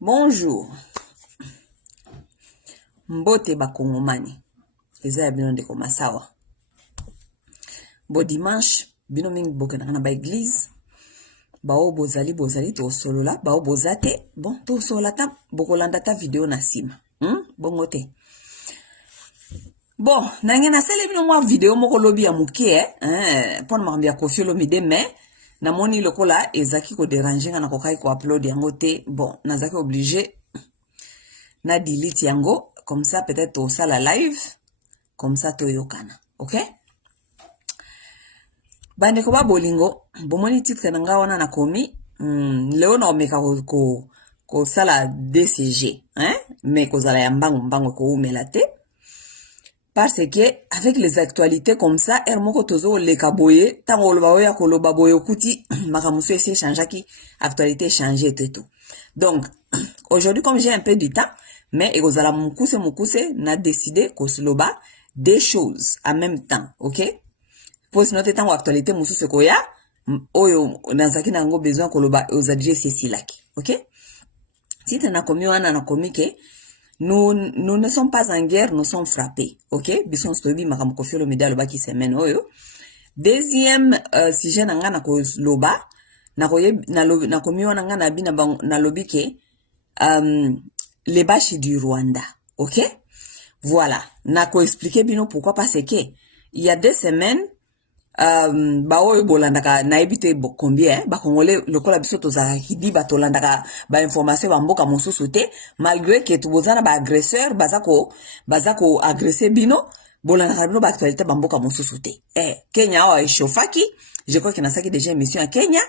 Bonjour. Mbote bakongomani. Eza ya bino ndeko masawa. Bo dimanche, bino mingi bokendaka na ba église. Bao bozali to solola, bao bozate. Bon, to solola ta bokolanda ta video na sima. Bongo te. Bon, nange na sele bino mwa video moko lobi ya muke, pon makambi ya Koffi Olomide me na moni lokola ezaki ko déranger nga na kokai ko upload yango te. Bon, nazaki obligé na delete yango comme ça peut-être au ça la live comme ça to yokana. OK? Bande ko ba bolingo, bomoni titre na nga wana na komi, leo na omeka ko sala DCG, mais ko zala ya mbango ko umela te. Parce que avec les actualités comme ça, moko tozo le kaboye, tango lo baoya ko lo baboye kuti makamuso essayer changer qui actualité changer tout. Donc aujourd'hui comme j'ai un peu du temps, mais ekozala mukuse na décidé ko sloba des choses en même temps, OK? Pour sinon tango actualité mususu ko ya oyo nazaki nango besoin ko loba ozadije ceci laki, OK? Si tu na komi wana na komi ke nous ne sommes pas en guerre, nous sommes frappés. OK? Bison stobi makam Koffi Olomide loba ki semaine oyo. Deuxième sujet nanga na ko loba na komi wana nga na bina na lobi ke les bâches du Rwanda. OK? Voilà. Na ko expliquer bino pourquoi parce que il y a 2 semaines baoyo bolandaka na ebite combien ba congolais lokola biso tozaka hidi ba tolandaka ba information ba mboka mosusu te malgré que tubozana ba agresseur bazako agresser bino bolandaka bino ba actualité ba mboka mosusu te. Kenya wa shofaki, je crois que nasaki déjà émission à Kenya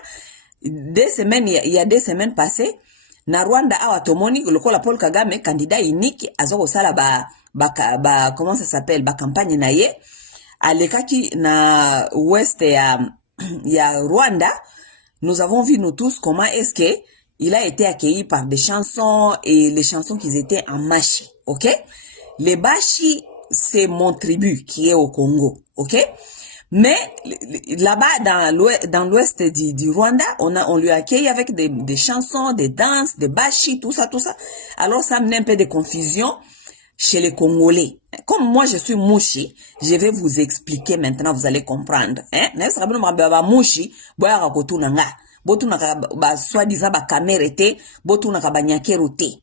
2 semaines, il y a 2 semaines passées na Rwanda awa tomoni lokola Paul Kagame candidat unique azoko sala comment ça s'appelle ba campagne na ye alekaki na ouest ya Rwanda. Nous avons vu nous tous comment est-ce que il a été accueilli par des chansons et les chansons qui étaient en machi. OK? Les Bashi, c'est mon tribu qui est au Congo. OK? Mais là-bas dans l'ouest du Rwanda, on lui a accueilli avec des chansons, des danses, des Bashi, tout ça. Alors ça amenait un peu de confusion chez les Congolais. Comme moi je suis mouchi, je vais vous expliquer maintenant, vous allez comprendre. N'est-ce pas mouchi, boya rakotuna nga. Botuna ba soi-disant ba caméra te, botuna ka ba nyakero te.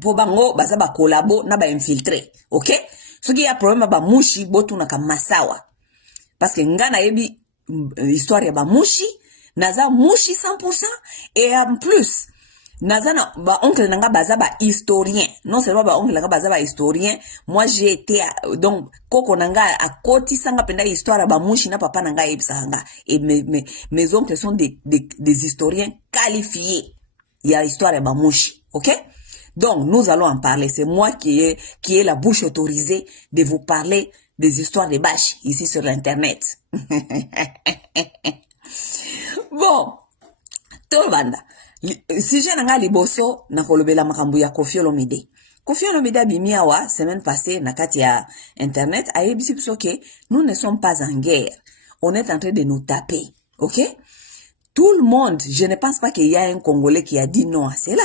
Po bango baza ba collabo na ba infiltré. OK? Ce qui a problème ba mouchi, botuna ka masawa. Parce que nga na yebi histoire ya ba mouchi, naza mouchi 100% et en plus nazana ba oncle nanga baza ba historien. Non seulement ba oncle nanga baza ba historien, moi j'ai été donc koko nanga a koti sanga penda histoire ba mushi na papa nanga ebisanga. Et mes oncles sont des historiens qualifiés. Il y a histoire ba mushi, OK? Donc nous allons en parler. C'est moi qui est la bouche autorisée de vous parler des histoires des bâches ici sur l'internet. Bon, tout le monde. Si j'ai nanga liboso na kolobela makambu ya Koffi Olomide. Koffi Olomide abimia wa semaine passée na kati ya internet ayebisi biso ke nous ne sommes pas en guerre. On est en train de nous taper. OK? Tout le monde, je ne pense pas qu'il y a un Congolais qui a dit non à cela.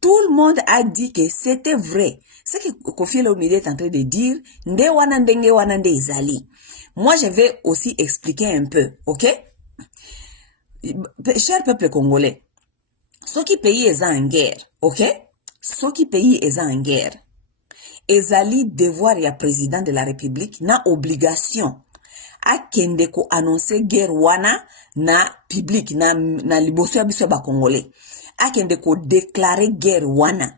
Tout le monde a dit que c'était vrai. Ce que Koffi Olomide est en train de dire, nde wana ndenge wana nde ezali. Moi je vais aussi expliquer un peu, OK? Cher peuple congolais, ce qui pays est en guerre, OK? Ce qui pays est en guerre. Ezali devoir ya président de la République na obligation a kende ko annoncer guerre wana na public na liboso ya biso ba congolais. A kende ko déclarer guerre wana.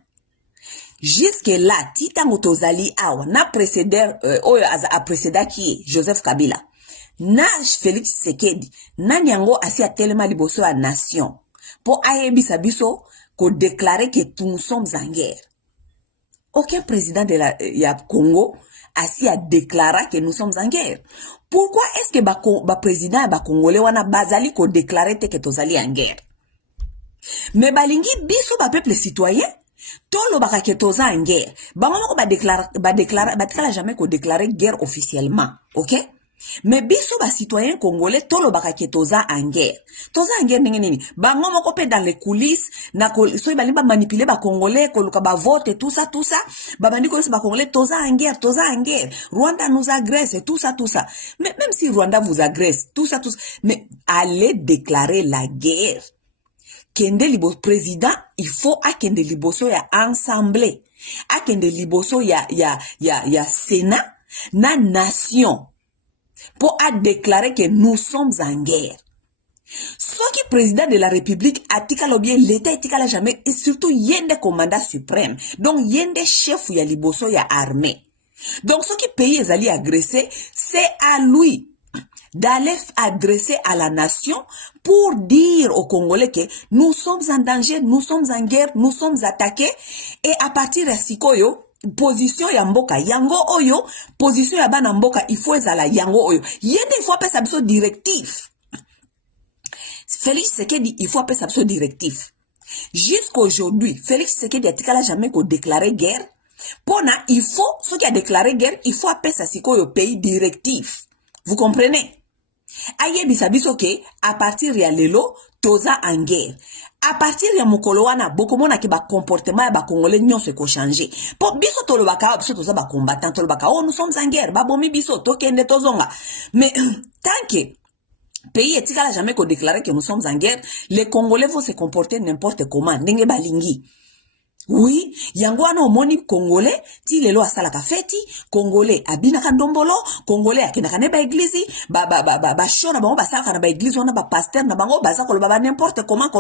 Jusque là, titango tozali awa na précédent oyo a précédent qui Joseph Kabila. Na Félix Tshisekedi na nyango asi a tellement liboso ya nation. Pour ayebisa biso ko déclarer que nous sommes en guerre. Aucun président de la Congo asi a déclaré que nous sommes en guerre. Pourquoi est-ce que ba président ba congolais wana bazali ko déclarer que tozali en guerre? Mais balingi biso ba peuple citoyen tolo baka que toza en guerre. Ba mama ko ba déclarer jamais ko déclarer guerre officiellement. OK? Mais biso ba citoyen congolais tolo baka ke toza en guerre. Toza en guerre nini. Bango moko pe dans les coulisses na so bali ba manipuler ba congolais ko luka ba vote tout ça. Ba bandi ko ba congolais toza en guerre. Rwanda nous agresse tout ça. Mais même si Rwanda vous agresse tout ça. Mais allez déclarer la guerre. Kende libo président, il faut a kende liboso ya assemblée. A kende liboso ya sénat na nation. Pour a déclarer que nous sommes en guerre. Ce qui président de la République a tika bien l'État tika jamais et surtout yende commandant suprême. Donc yende chef ya liboso ya armée. Donc ce qui pays est allé agresser, c'est à lui d'aller adresser à la nation pour dire aux Congolais que nous sommes en danger, nous sommes en guerre, nous sommes attaqués et à partir de Sikoyo position ya mboka yango oyo position ya bana mboka il faut ezala yango oyo yende il faut appeler ça biso directif. Félix Tshisekedi il faut appeler ça biso directif. Jusqu'aujourd'hui Félix Tshisekedi a tikala jamais ko déclarer guerre. Pona il faut ce qui a déclaré guerre il faut appeler ça sikoyo pays directif. Vous comprenez? Aye bisabiso ke à partir ya lelo toza en guerre. À partir ya mokolo wana bokomona ke ba comportement ya ba congolais nyonso ko changer. Po biso tolo baka biso toza ba combattant tolo baka oh nous sommes en guerre ba bomi biso tokende tozonga. Mais tant que pays etikala jamais ko déclarer que nous sommes en guerre, les Congolais vont se comporter n'importe comment ndenge balingi. Oui, yango wana omoni Congolais ti lelo asala ka feti, Congolais abina ka ndombolo, Congolais akenda ka ne ba église, ba shona bango basala ka na ba église wana ba pasteur na bango baza ko ba n'importe comment.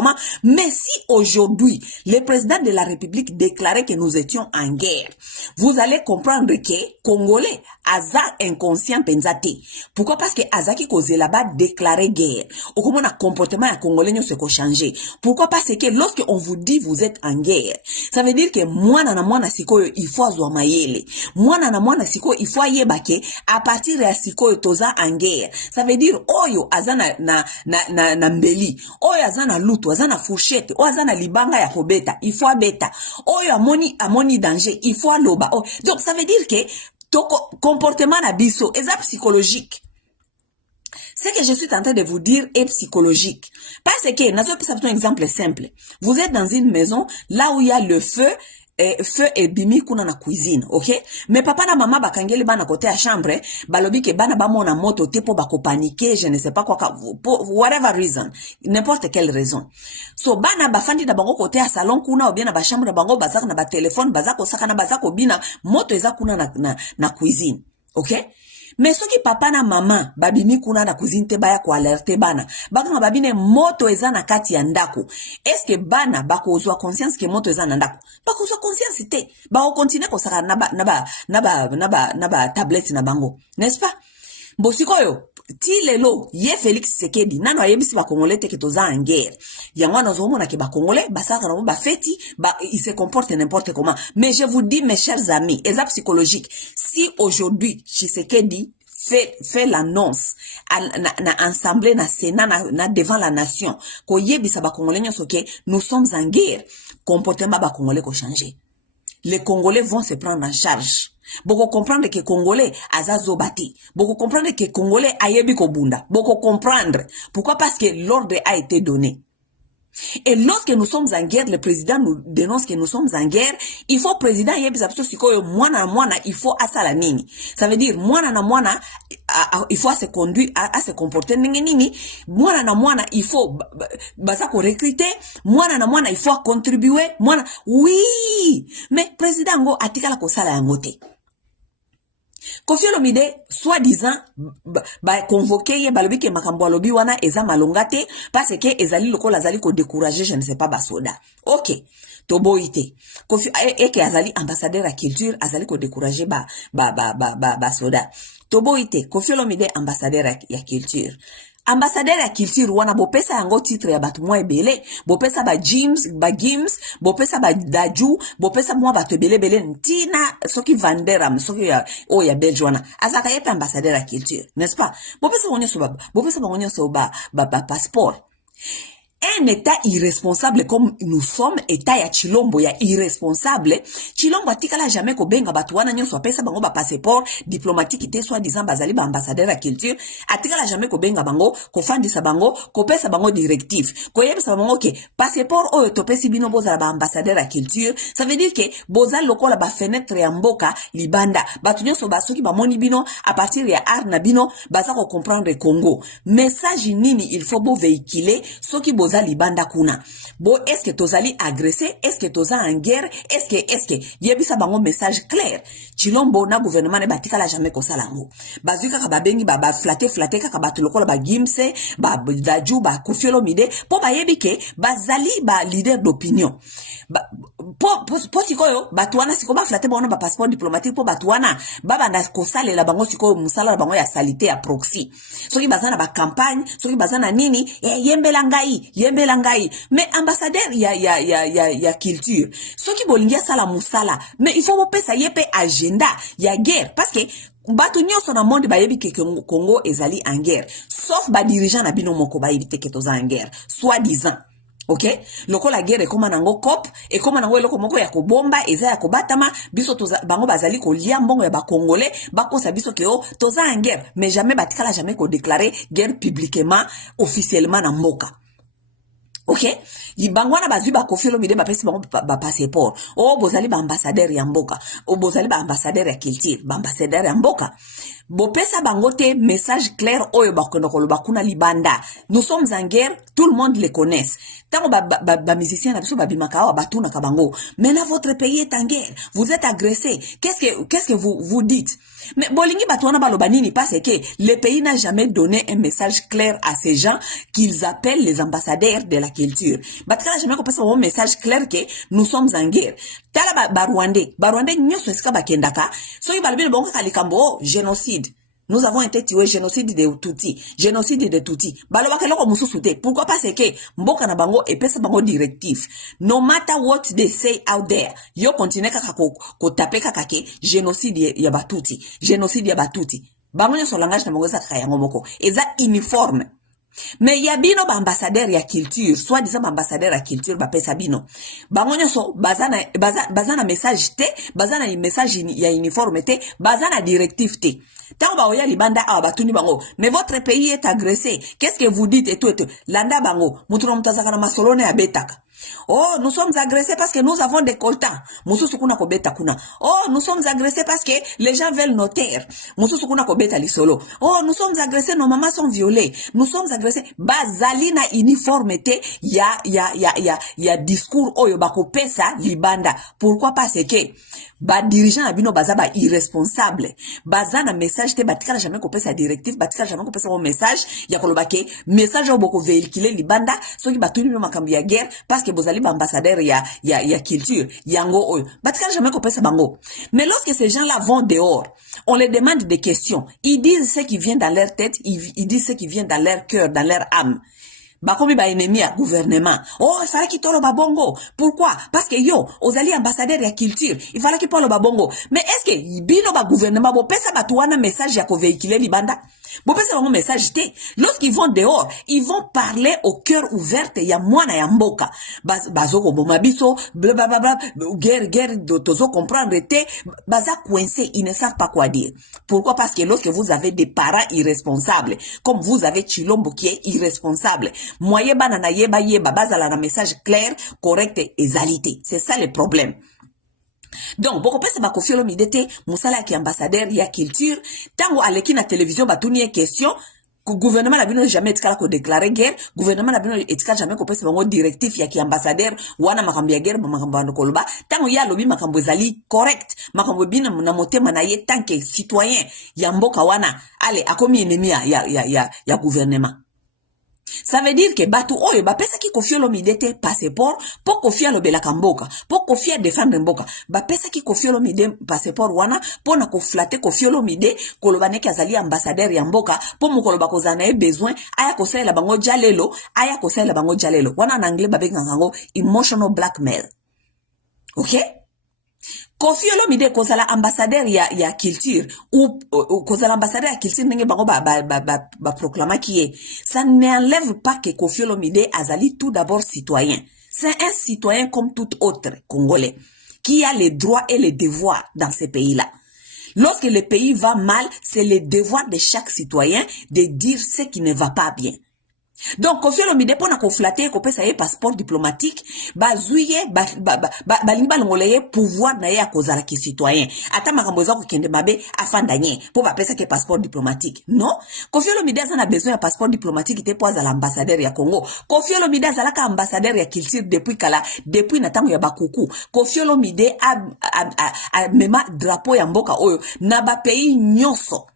Mais si aujourd'hui le président de la République déclarait que nous étions en guerre, vous allez comprendre que Congolais aza inconscient penzate. Pourquoi? Parce que azaki koze là-bas déclarer guerre. Okomona comportement ya Congolais nyo se ko changer. Pourquoi? Parce que lorsque on vous dit vous êtes en guerre, ça veut dire que mwana na mwana sikoyo il faut azwa mayele. Mwana na mwana sikoyo il faut yebake à partir ya sikoyo toza en guerre. Ça veut dire oyo azana na mbeli, oyo azana lutu, azana fourchette, oyo azana libanga ya kobeta, il faut abeta. Oyo amoni danger, il faut aloba. Oh. Donc ça veut dire que ton comportement na biso est psychologique. Ce que je suis en train de vous dire est psychologique. Parce que, un exemple simple. Vous êtes dans une maison, là où il y a le feu et bimi kuna na cuisine, ok? Mais papa na maman bakangeli bana côté à chambre, balobi ke bana ba mona moto te po bako paniquer, je ne sais pas quoi, pour whatever reason, n'importe quelle raison. So bana bafandi na bango côté à salon kuna ou bien na ba chambre na bango bazak na ba téléphone, bazako saka na bazako bina moto eza kuna na cuisine, ok? Mais ce qui papa na maman babini kuna na cuisine te baya ko alerte bana bakana babine moto eza na kati ya ndako. Est-ce que bana bako ozwa conscience que moto eza na ndako? Bako ozwa conscience te ba o continuer ko saka na ba tablette na bango, n'est-ce pas? Bosikoyo ti lelo ye Félix Tshisekedi nano ayebisi ba congolais te ke toza en guerre. Yango na zomona ke ba congolais basaka na ba feti ba il se comporte n'importe comment. Mais je vous dis mes chers amis, est psychologique. Si aujourd'hui Tshisekedi fait l'annonce na assemblée na sénat na devant la nation ko yebisa ba congolais nyonso ke nous sommes en guerre, comportement ba congolais ko changer. Les Congolais vont se prendre en charge. Boko comprendre que Congolais azazo bati. Boko comprendre que Congolais ayebi kobunda. Boko comprendre. Pourquoi? Parce que l'ordre a été donné. Et lorsque nous sommes en guerre, le président nous dénonce que nous sommes en guerre. Il faut président yebisa biso sikoyo mwana il faut asala nini. Ça veut dire mwana il faut se conduire à se comporter nini. Mwana il faut basa ko recruter. Mwana il faut contribuer. Oui, mais président ngo atikala ko sala yangote. Kofi Olomide, soi-disant, convoqué ye balobi ke makambo alobi wana eza malongate parce que ezali lokola azali ko décourager je ne sais pas basoda. OK. Toboite. Kofi eke azali ambassadeur à culture azali ko décourager basoda. Toboite. Kofi Olomide ambassadeur à culture. Ambassadeur ya culture wana bopesa yango titre ya batu mwa ebele, bopesa ba Gims, bopesa ba Daju, bopesa mwa batu ebele ntina soki Vanderam, soki ya Belge wana. Azaka yepe ambassadeur ya culture, n'est-ce pas? Bopesa bango so ba passeport. un état irresponsable comme nous sommes, état ya Chilombo ya irresponsable, Chilombo atikala jamais ko benga batu wana nyonso apesa bango ba passeport diplomatique te soit disant bazali ba ambassadeur ya culture, atikala jamais ko benga bango, ko fandisa bango, ko pesa bango directif, ko yebisa bango ke passeport oyo topesi bino bozala ba ambassadeur ya culture, ça veut dire que bozali lokola ba fenêtre ya mboka libanda, batu nyonso basoki ba moni bino à partir ya art na bino baza ko comprendre Congo. Message nini il faut bo véhiculer soki boza libanda kuna. Bo est-ce que tozali agressé, est-ce que toza en guerre, est-ce que yebisa bango message clair. Chilombo na gouvernement ne batika la jamais ko salango. Bazuka ka babengi ba flatter kaka batu lokola ba gimse, ba daju ba kufiolo mide po ba yebike bazali ba leader d'opinion. Po sikoyo batu wana siko ba flatter bono ba passeport diplomatique po batu wana baba na ko salela bango siko musala bango ya salité ya proxy. Soki bazana ba campagne, soki bazana nini, yembela ngai. Mais ambassadeur ya culture. Soki bolingia sala musala, mais il faut bopesa yepe agenda ya guerre parce que batu nyonso na monde bayebi ke Congo ezali en guerre, sauf ba dirigeant na bino moko bayebi te ke toza en guerre, soi-disant. Ok, loko la guerre ekoma nango cop ekoma nango eloko moko ya kobomba eza ya kobatama biso toza bango bazali ko lia mbongo ya ba congolais bakosa biso ke o toza en guerre, mais jamais batikala jamais ko déclarer guerre publiquement officiellement na mboka. Ok, yibangwana bazwi ba kofilo mide ba pesi bango ba passeport. Oh bozali ba ambassadeur ya mboka, o bozali ba ambassadeur ya culture, ba ambassadeur ya mboka. Bo pesa bango te message clair oyo bakondo koloba kuna libanda. Nous sommes en guerre, tout le monde les connaît. Tango ba musicien na biso ba bimaka wa batuna ka bango. Mais là votre pays est en guerre, vous êtes agressé. Qu'est-ce que vous dites? Mais bolingi batwana baloba nini parce que le pays n'a jamais donné un message clair à ces gens qu'ils appellent les ambassadeurs de la culture. Batkala jamais ko pesa un message clair que nous sommes en guerre. Tala ba Rwandais nyoso esika bakendaka, so ibalobile bongo kalikambo génocide. Nous avons été tués, génocide de Tutsi. Balobaka loko mususu te. Pourquoi? Parce que mboka na bango epesa bango directif. No matter what they say out there, yo continue kaka ko tape kaka ke génocide ya Batuti. Bango nyoso langage na bango za kaya ngomoko. Eza uniforme. Mais yabino ba ambassadeur ya culture, soit disant ba ambassadeur ya culture ba pesa bino. Bango nyoso bazana message te, bazana message ya uniforme te, bazana directif te. Tant ba oya libanda awa batuni bango, mais votre pays est agressé. Qu'est-ce que vous dites et tout? Landa bango, mutuno mutazaka na masolone ya betaka. Oh, nous sommes agressés parce que nous avons des coltans. Mususu kuna ko beta kuna. Oh, nous sommes agressés parce que les gens veulent nos terres. Mususu kuna ko beta lisolo. Oh, nous sommes agressés, nos mamans sont violées. Nous sommes agressés. Bazali na uniformité ya discours oyo bako pesa libanda. Pourquoi? Parce que ba dirigeant abino bazaba irresponsable. Bazana message te batikala jamais ko pesa directive, batikala jamais ko pesa un message ya koloba ke message oyo boko véhiculer libanda soki batuni makambi ya guerre parce que bozali ba ambassadeur ya culture yango oyo batikala jamais ko pesa bango. Mais lorsque ces gens-là vont dehors, on les demande des questions, ils disent ce qui vient dans leur tête, ils disent ce qui vient dans leur cœur, dans leur âme. Bakomi ba ennemi à gouvernement. Oh, il fallait qu'il tolo babongo. Pourquoi? Parce que yo, ozali ambassadeur ya culture, il fallait qu'il parle babongo. Mais est-ce que bino ba gouvernement bo pesa batuana message ya ko véhiculer libanda? Bo pesa un message te. Lorsqu'ils vont dehors, ils vont parler au cœur ouvert ya mwana ya mboka. Bazoko bomabiso, blablabla, guerre tozo comprendre te, baza coincé, ils ne savent pas quoi dire. Pourquoi? Parce que lorsque vous avez des parents irresponsables, comme vous avez Chilombo qui est irresponsable, moyeba na yeba bazala na message clair, correct et égalité. C'est ça le problème. Donc, boko pesa bako fiolo midete, musala ki ambassadeur ya culture, tango aleki na télévision batuni question, gouvernement na bino jamais etikala ko déclarer guerre, gouvernement na bino etikala jamais ko pesa bango directif ya ki ambassadeur wana makambo ya guerre makambo ya koloba, tango ya lobi makambo ezali correct, makambo bino na motema na ye tant que citoyen ya mboka wana, ale akomi ennemi ya gouvernement. Ça veut dire que batu oyo ba pesa ki kofiolo midete passeport po kofia lobela kamboka po kofia défendre mboka ba pesa ki kofiolo mide passeport wana po na ko flatter kofiolo mide kolobane ki azali ambassadeur ya mboka po mokoloba kozana e besoin aya kosala bango jalelo wana en anglais babenga ngo emotional blackmail. OK? Kofi Olomide kozala ambassadeur ya culture ou kozala ambassadeur ya culture ndenge bango ba proclama qui est. Ça n'enlève pas que Kofi Olomide azali tout d'abord citoyen. C'est un citoyen comme tout autre Congolais qui a les droits et les devoirs dans ces pays-là. Lorsque le pays va mal, c'est le devoir de chaque citoyen de dire ce qui ne va pas bien. Donc, Kofi Olomide pona ko flatter ko pesa ye passeport diplomatique, bazuye balingi balongoleye pouvoir na ye ya kozala ki citoyen. Ata makambo za ko kende mabe afanda nye po ba pesa ke passeport diplomatique. Non, Kofi Olomide a besoin de passeport diplomatique te po azala ambassadeur ya Congo. Kofi Olomide azala ka ambassadeur ya culture depuis na tango ya bakuku. Kofi Olomide a mema drapeau ya mboka oyo na ba pays nyonso.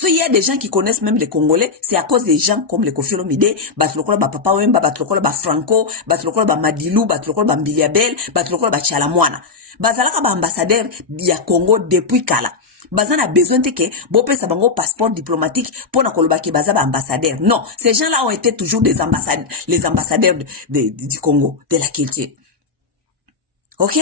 So, il y a des gens qui connaissent même les Congolais, c'est à cause des gens comme les Kofi Olomide, Batlokola Papa Wemba, Batlokola Franco, Batlokola Madilou, Batlokola Mbiliabel, Batlokola Chalamwana. Bazalaka ambassadeur ya Congo depuis kala. Bazana a besoin de que Bopé Sabango passeport diplomatique pour na koloba ke bazaba ambassadeur. Non, ces gens-là ont été toujours des ambassadeurs, les ambassadeurs du Congo, de la culture. Ok?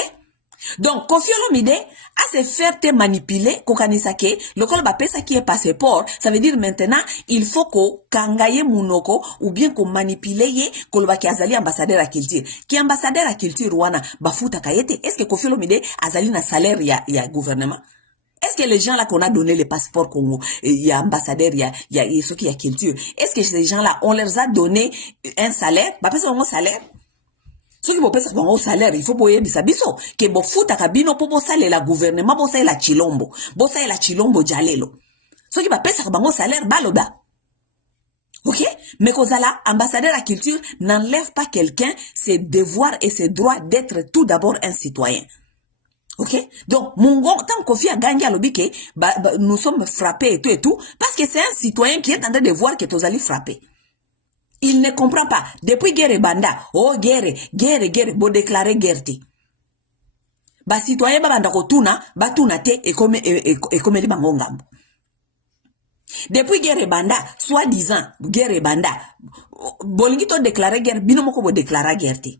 Donc, Kofi Olomide a se faire te manipuler, kokanisake, le kol ba pesa qui est passeport, ça veut dire maintenant, il faut ko kangaye munoko, ou bien ko manipuler ye, koloba ki azali ambassadeur à culture. Ki ambassadeur à culture wana, bafuta kayete, est-ce que Kofi Olomide azali na salaire ya gouvernement? Est-ce que les gens là qu'on a donné les passeports Congo, il y a ambassadeur, il y a ceux qui y a culture, est-ce que ces gens-là, on leur a donné un salaire? Ba pesa un salaire? Ce qui vous pèse au salaire, il faut boyer bisabiso. Que bo futa kabino po bo sale la gouvernement, bo sale la chilombo. Bo sale la chilombo jalelo. Ce qui va pèse au salaire baloba. Ok? Mais kozala, ambassadeur à culture n'enlève pas quelqu'un ses devoirs et ses droits d'être tout d'abord un citoyen. Ok? Donc, Mungo, tant qu'on fait à gagner à l'obike, nous sommes frappés et tout, parce que c'est un citoyen qui est en train de voir que tozali frappé. Il ne comprend pas. Depuis guerre banda, oh guerre, bo déclarer guerre te. Ba citoyen ba banda kotuna, ba tuna te et comme li bango ngambo. Depuis guerre banda, soi-disant guerre banda, bolingi to déclarer guerre, bino moko bo déclarer guerre te.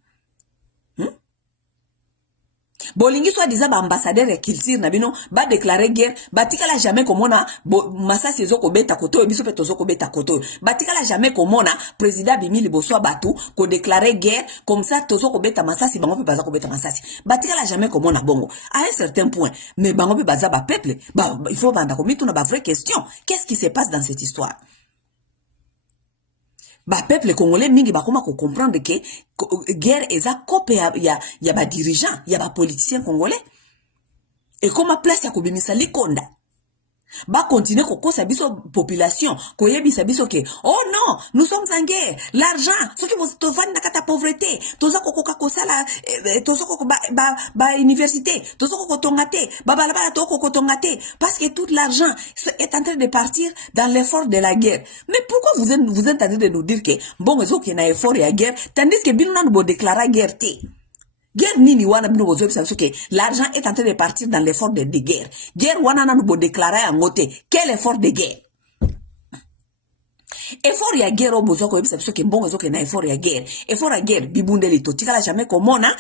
Bolingi soit disant ba ambassadeur ya culture na bino ba déclarer guerre batikala jamais komona masasi ezoko beta koto biso pe tozoko beta koto batikala jamais komona président bimi liboso batu ko déclarer guerre comme ça tozoko beta masasi bango pe bazako beta masasi batikala jamais komona bongo à un certain point mais bango pe baza ba peuple il faut banda komitu na ba vraie question, qu'est-ce qui se passe dans cette histoire? Ba peuple congolais mingi bakoma ko comprendre que guerre eza kope ya ba dirigeant, ya ba politicien congolais. Et comme place ya kobimisa likonda. Ba continuer ko kosa biso population, ko yebisa biso ke oh non, nous sommes en guerre, l'argent, ce qui vous tofan na kata pauvreté, toza ko koka kosala toza ko ba université, toza ko tongate, ba balaba to ko tongate parce que tout l'argent est en train de partir dans l'effort de la guerre. Mais pourquoi vous êtes en train de nous dire que bon ezo ke na effort ya guerre tandis que bino na bo déclarer guerre te? Guerre nini wana bino bozo bisa que l'argent est en train de partir dans l'effort de guerre. Guerre wana na bo déclarer en ngote. Quel effort de guerre? Effort ya guerre obozo ko bisa que bon ezo ke na effort ya guerre. Effort ya guerre bibundeli to tikala jamais komona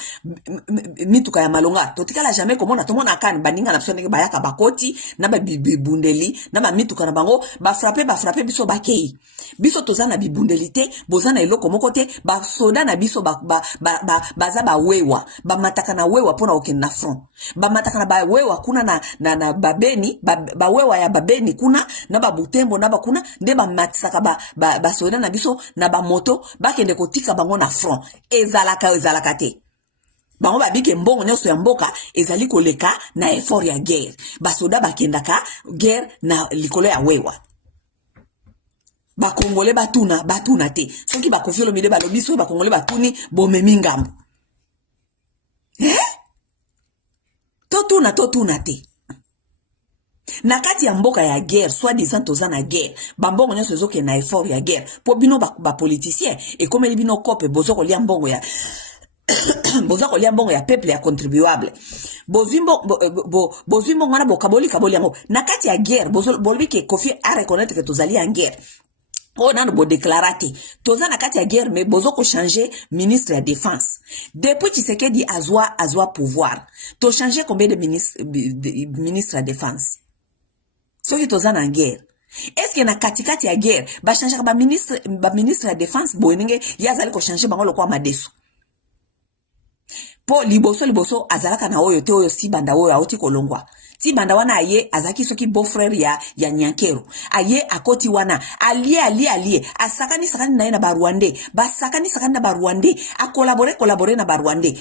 mituka ya malonga. To tikala jamais komona to mona kan baninga na soneke bayaka bakoti na ba bibundeli na ba mituka na bango ba frapper biso bakei. Biso tozana bibundeli te, bozana eloko moko te, ba soda na biso baza ba wewa, ba mataka na wewa pona okende na front. Ba mataka na ba wewa kuna na babeni, ba wewa ya babeni kuna na ba butembo na ba kuna nde ba matisaka ba soda na biso na ba moto bakende kotika bango na front. Ezalaka te. Bango babike mbongo nyonso ya mboka ezali koleka na effort ya guerre. Ba soda bakendaka guerre na likolo ya wewa. Ba Congolais batuna te. Soki ba Kofi Olomide ba lobiso ba Congolais batuni bomemi ngambo. Totuna te. Na kati ya mboka ya guerre, soit disant toza na guerre, bambongo nyonso ezoke na effort ya guerre. Po bino ba politicien et comme bino kope bozoko lia mbongo ya bozoko lia mbongo ya peuple ya contribuable. Bozimbo ngana bo kaboli yango. Na kati ya guerre, bozolbi ke Kofi a reconnaître que tozali en guerre. on a beau déclarate toza na kati ya guerre mais bozo ko changer ministre de défense depuis Tshisekedi azwa pouvoir to changer combien de ministre de défense soki toza na guerre est-ce que na katikati ya guerre ba changer ba ministre de défense boninge yazali ko changer bango lokwa madeso po liboso azalaka na oyo te oyo si banda oyo auti kolongwa ti banda wana aye azaki soki beau frère ya Nyankero aye akoti wana alie asakani na na Barwande basakani na Barwande a collaborer na Barwande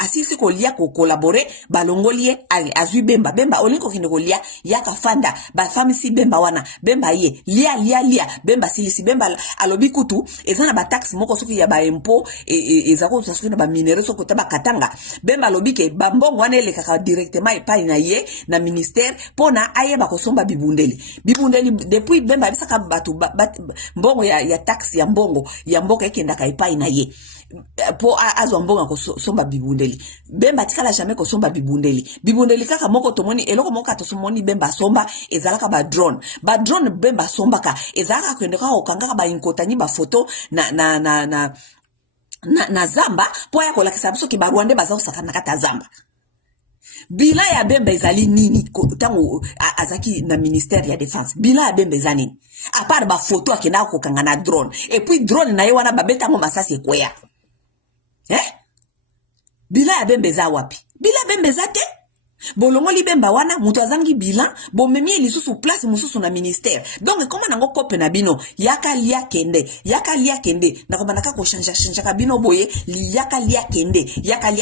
asisi ko lia ko collaborer balongolie azui bemba olinko kinde ko lia yaka fanda ba famisi bemba wana bemba ye lia bemba silisi bemba alobi kutu ezana ba taxe moko soki ya ba impôt ezako soki na ba minéraux soko ta ba katanga bemba alobi ke ba mbongo wana elekaka directement epai na ye na ministère pona ayeba kosomba bibundeli depuis bemba bisaka batu mbongo ya taxe ya mbongo ya mboka ekendaka epai na ye po azwa mbongo kosomba bibundeli bemba tikala jamais kosomba bibundeli kaka moko tomoni eloko moko tosomoni bemba somba ezalaka ba drone bemba sombaka ezalaka kwendeka okangaka ba inkotani ba photo na zamba po ya kolakisa biso ki Barwande bazosaka na kata zamba bila ya bemba ezali nini tango azaki na ministère ya défense bila ya bemba ezali nini à part ba photo akenda kokanga na drone et puis drone na ye wana babeta ngo masasi ekoya bila ya bemba eza wapi bila bemba eza te bolongo li bemba wana mutu azangi bilan bomemi lisusu place mususu na ministère donc comment nango kope na bino yaka lia kende na kobanaka ko changer ka bino boye yaka lia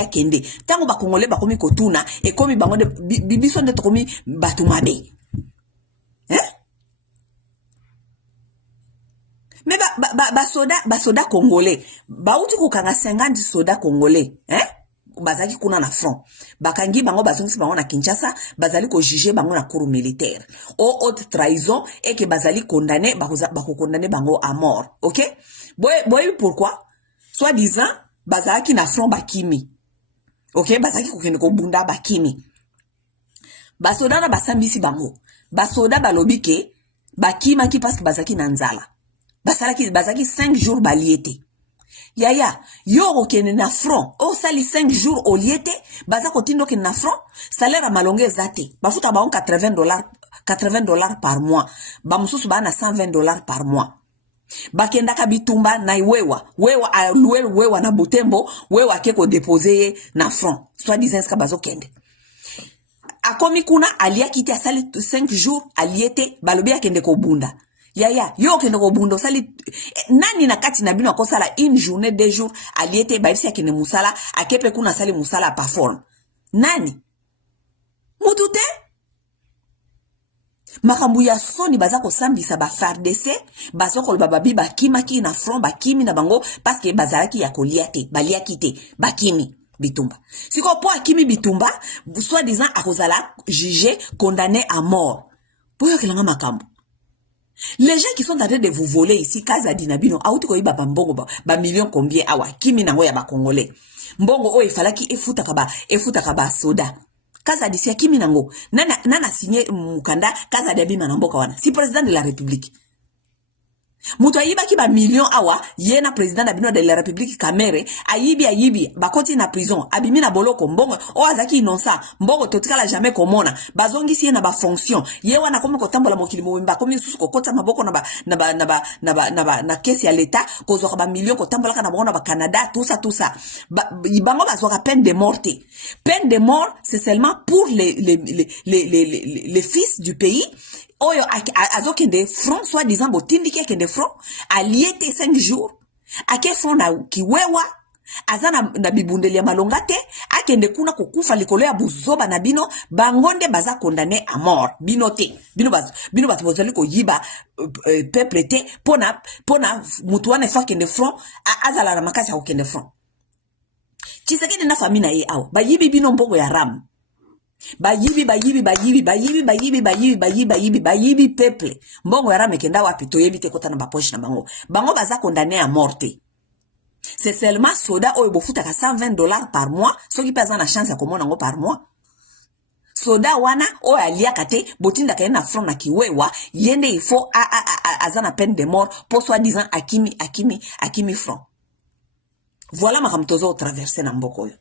kende tango ba congolais ba komi kotuna e komi bango de bibiso nde to komi batumabe mais ba soda congolais ba uti ko kanga 50 soda congolais bazaki kuna na front bakangi bango bazongisi bango na Kinshasa bazali ko juger bango na cour militaire o haute trahison et que bazali condamné bako condamné bango à mort. OK boy pourquoi soit disant bazaki na front bakimi. OK bazaki ko kende ko bunda bakimi basoda na basambisi bango basoda balobi ke bakima ki parce que bazaki na nzala bazaki 5 jours baliete yaya yo okene na front o sali 5 jours au liete baza kotindo ke na front salaire malonge zate bafuta ba $80 par mois ba mususu ba na $120 par mois bakenda ka bitumba na wewa na Butembo wewa keko déposer na front soit disant ska bazo kende akomi kuna alia kiti asali 5 jours aliete balobi akende ko bunda yaya yo kende ko bundo sali nani na kati na bino akosala une journée 2 jours aliete baisi akende musala akepe kuna sali musala perform nani mutute makambu ya soni baza ko sambisa ba FARDC bazo ko bababi bakimaki na front bakimi na bango parce que bazalaki ya koliate baliaki te bakimi bitumba siko po akimi bitumba soit disant akozala jugé condamné à mort boyo kelanga makambu. Les gens qui sont en train de vous voler ici, Kazadi Nabino, auto ko iba mbongo ba million combien awa kimi nango ya ba congolais. Mbongo o ifalaki efuta kaba soda. Kazadi si kimi nango. Nana signé mukanda Kazadi abima na mboka wana. Si président de la République. Mutu ayiba ki ba million awa yena président na bino de la République Kamere ayibi bakoti na prison abimi na boloko mbongo o azaki inonsa mbongo totikala jamais komona bazongisi na ba fonction ye wana komi kotambola mokili mobimba komi susu kokota maboko na kesi ya l'état kozwa ba million kotambola kana bona ba Canada tout ça bango bazwa peine de mort. Peine de mort c'est seulement pour les fils du pays. Oyo azokende front soit disant botindiki akende front aliete 5 jours ake front na kiwewa azana na bibundeli ya malonga te akende kuna kokufa likolo ya buzoba na bino bangonde baza condamné à mort bino te bino bazali ko yiba peuple te pona mutu wana fa kende front azala na makasi ya kende front Tshisekedi na famina ye aw bayibi bino mbongo ya ram bayibi peuple mbongo ya rame kenda wapi toyebi te kota na bapoche na bango baza condamné à mort. C'est seulement soda oyo bofutaka $120 par mois soki pe aza na chance ya komona ngo par mois soda wana o alia kate botinda kaena front na kiwewa yende il faut azana peine de mort pour soi-disant akimi front. Voilà ma kamtozo traverser na mboko yo.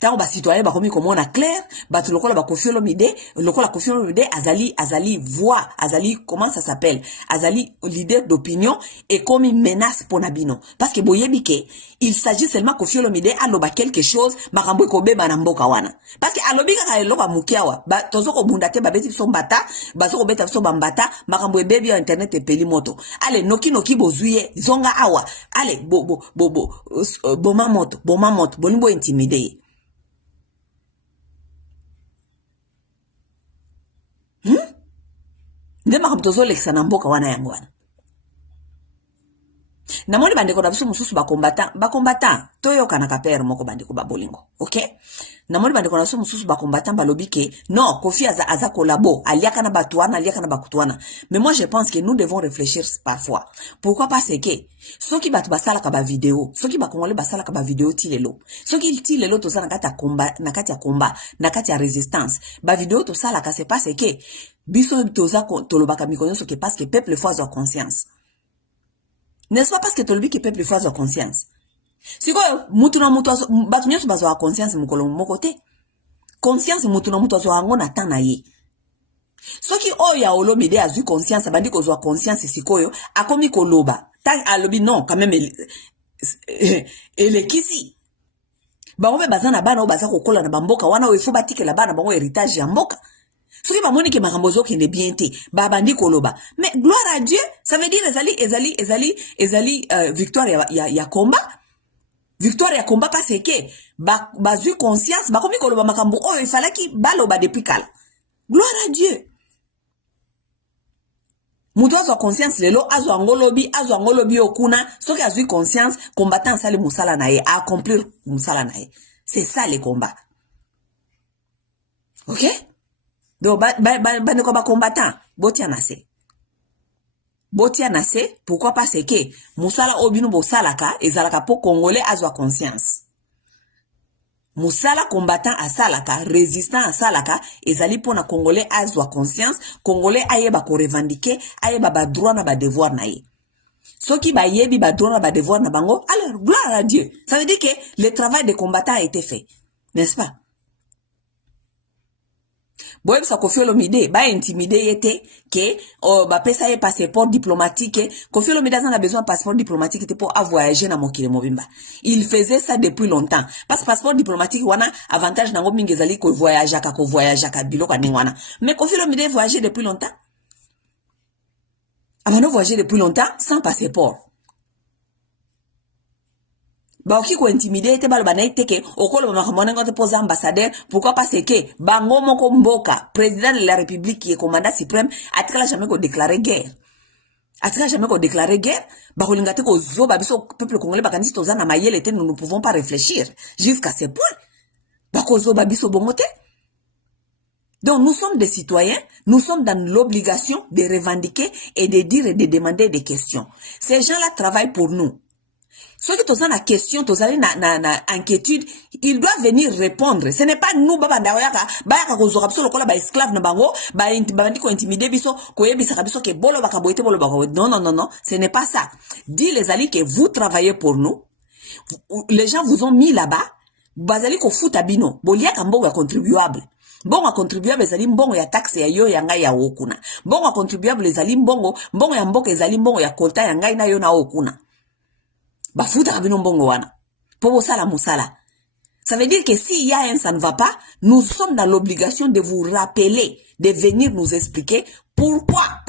Tango ba citoyen ba komi komona clair, ba tu lokola ba Koffi Olomide, lokola Koffi Olomide azali voix, azali comment ça s'appelle? Azali leader d'opinion et comme menace pour Nabino. Parce que boyebike, il s'agit seulement Koffi Olomide aloba quelque chose, makambo ko beba na mboka wana. Parce que alobika ka eloba mukiawa, ba tozoko bundate ba beti so mbata, ba soko beta so bambata, makambo e bebi internet e peli moto. Ale noki bozuye, zonga awa. Ale boma moto, bolimbo intimidé. Ndema kamtozo lekisa na mboka wana yangu wana. Namoni bandeko na biso mususu ba combattant toyo kana kapere moko bandeko ba bolingo. OK? Namoni bandeko na biso mususu ba combattant balobi ke non, Koffi aza kolabo, aliaka na batuana, aliaka na bakutuana. Mais moi je pense que nous devons réfléchir parfois. Pourquoi parce que soki batu basala ka ba vidéo, soki ba kongole basala ka ba vidéo tilelo. Soki tilelo to sana kati ya combat, na kati ya résistance. Ba vidéo to sala ka c'est parce que biso toza tolobaka mikonyo soki parce que peuple faut avoir conscience. N'est-ce pas parce que tolobi ki peuple faut avoir conscience? Siko mutu na mutu batu nyoso bazwa conscience mukolo moko te. Conscience mutu na mutu azwa ngo na tana ye. Soki oya Olomide azu conscience bandi kozwa conscience sikoyo akomi koloba. Tang alobi non quand même elekisi. Bango bazana bana o baza kokola na bamboka wana o ifo batike la bana bango héritage ya mboka. Soki ba moni ke makambo zo kende bien te ba bandi koloba. Mais gloire à Dieu, ça veut dire ezali victoire ya combat. Victoire ya combat parce que bazu conscience ba komi koloba makambo o il fallait ki baloba depuis kala. Gloire à Dieu. Mutu azwa conscience lelo azwa ngolobi okuna soki azwi conscience combattant sali musala na ye a accomplir musala na ye. C'est ça le combat. OK? Donc bandeko ba combattant botia na se pourquoi parce que musala obinu bo salaka ezalaka po congolais azwa conscience. Musala combattant asalaka, résistant asalaka, ezali pona congolais azwa conscience, congolais ayeba ko revendiquer, ayeba ba droit na ba devoir na ye. Soki ba yebi ba droit na ba devoir na bango, alors gloire à Dieu. Ça veut dire que le travail des combattants a été fait. N'est-ce pas? Boye sa Koffi Olomide ba intimidé yete que ba pesa ye passeport diplomatique. Koffi Olomide a besoin de passeport diplomatique pour voyager na mokili mobimba. Il faisait ça depuis longtemps parce que passeport diplomatique wana avantage nango mingezali ko voyager ka biloko ningwana. Mais Koffi Olomide voyager depuis longtemps. Abano voyager depuis longtemps sans passeport. Ba oki ko intimider te balo banayi teke okolo makamona ngote poza ambassadeur pourquoi parce que bango moko mboka président de la république qui est commandant suprême atikala jamais ko déclarer guerre ba kolinga te ko zoba biso peuple congolais bakanisi toza na mayele te nous ne pouvons pas réfléchir jusqu'à ce point ba ko zoba biso bongo te. Donc nous sommes des citoyens, nous sommes dans l'obligation de revendiquer et de dire et de demander des questions. Ces gens-là travaillent pour nous. Ceux qui ont la question, na inquiétude, ils doivent venir répondre. Ce n'est pas nous, baba ndawaka, bayaka kozora biso lokola ba esclave na bango, ba bandi ko intimider biso, ko yebisa biso ke bolo baka boite bolo baka. Non, ce n'est pas ça. Dis les alliés que vous travaillez pour nous. Les gens vous ont mis là-bas. Bazali ko futa bino, boliaka mbongo ya contribuable. Mbongo ya contribuable ezali mbongo ya taxe ya yo ya ngai ya okuna. Mbongo ya contribuable ezali mbongo ya mboka ezali mbongo ya kota ya ngai na yo na okuna. Bafuta kabino mbongo wana. Pobo sala musala. Ça veut dire que s'il y a un ça ne va pas, nous sommes dans l'obligation de vous rappeler, de venir nous expliquer pourquoi.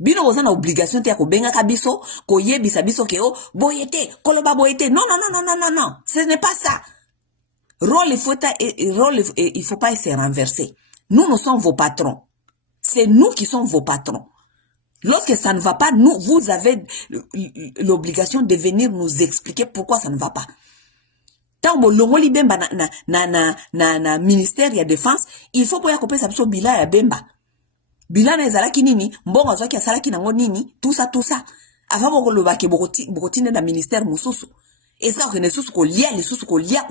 Bino wazana obligation te ya kobenga kabiso, ko yebisa biso ke o boyete, koloba boyete. Non. Ce n'est pas ça. Il faut pas se renverser. Nous sommes vos patrons. C'est nous qui sommes vos patrons. Lorsque ça ne va pas, vous avez l'obligation de venir nous expliquer pourquoi ça ne va pas. Tant que l'ongoli bemba na ministère ya défense, il faut pour y accompagner ça bilan ya bemba. Bilan na ezalaki nini, mbongo azwaki asalaki nango nini, tout ça. Avant boko lobaki bokotine na ministère mususu. Et ça, on est sous kolia, les sous kolia.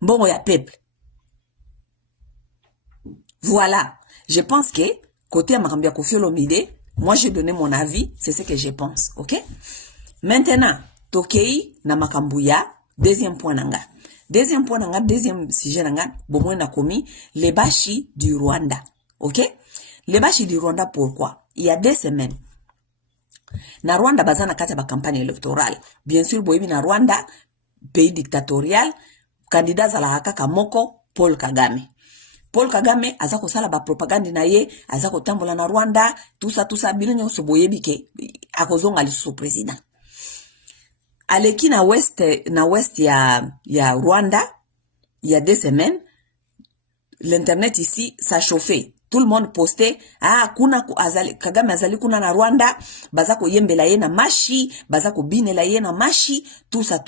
Bon, il y a peuple. Voilà. Je pense que, côté Amarambia Koffi Olomide, moi, j'ai donné mon avis, c'est ce que je pense, ok? Maintenant, Tokei, na Makambuya, deuxième point nanga. Deuxième point nanga, deuxième sujet nanga, bon, na komi, les Bashi du Rwanda, ok? Les Bashi du Rwanda, pourquoi? Il y a 2 semaines, na Rwanda, bazana kati ba campagne électorale. Bien sûr, boyebi na Rwanda, pays dictatorial, candidat zala kaka moko, Paul Kagame. Paul Kagame, aza kosala ba propagande na ye, aza kotambola na Rwanda, tout ça, bino nyonso boyebi ke, akozonga lisusu président. Aleki na west ya Rwanda, il y a 2 semaines, l'internet ici, ça chauffait. Tout le monde postait, kuna Kagame azali kuna na Rwanda, bazako yembela ye na mashi, bazako binela ye na mashi, tout ça.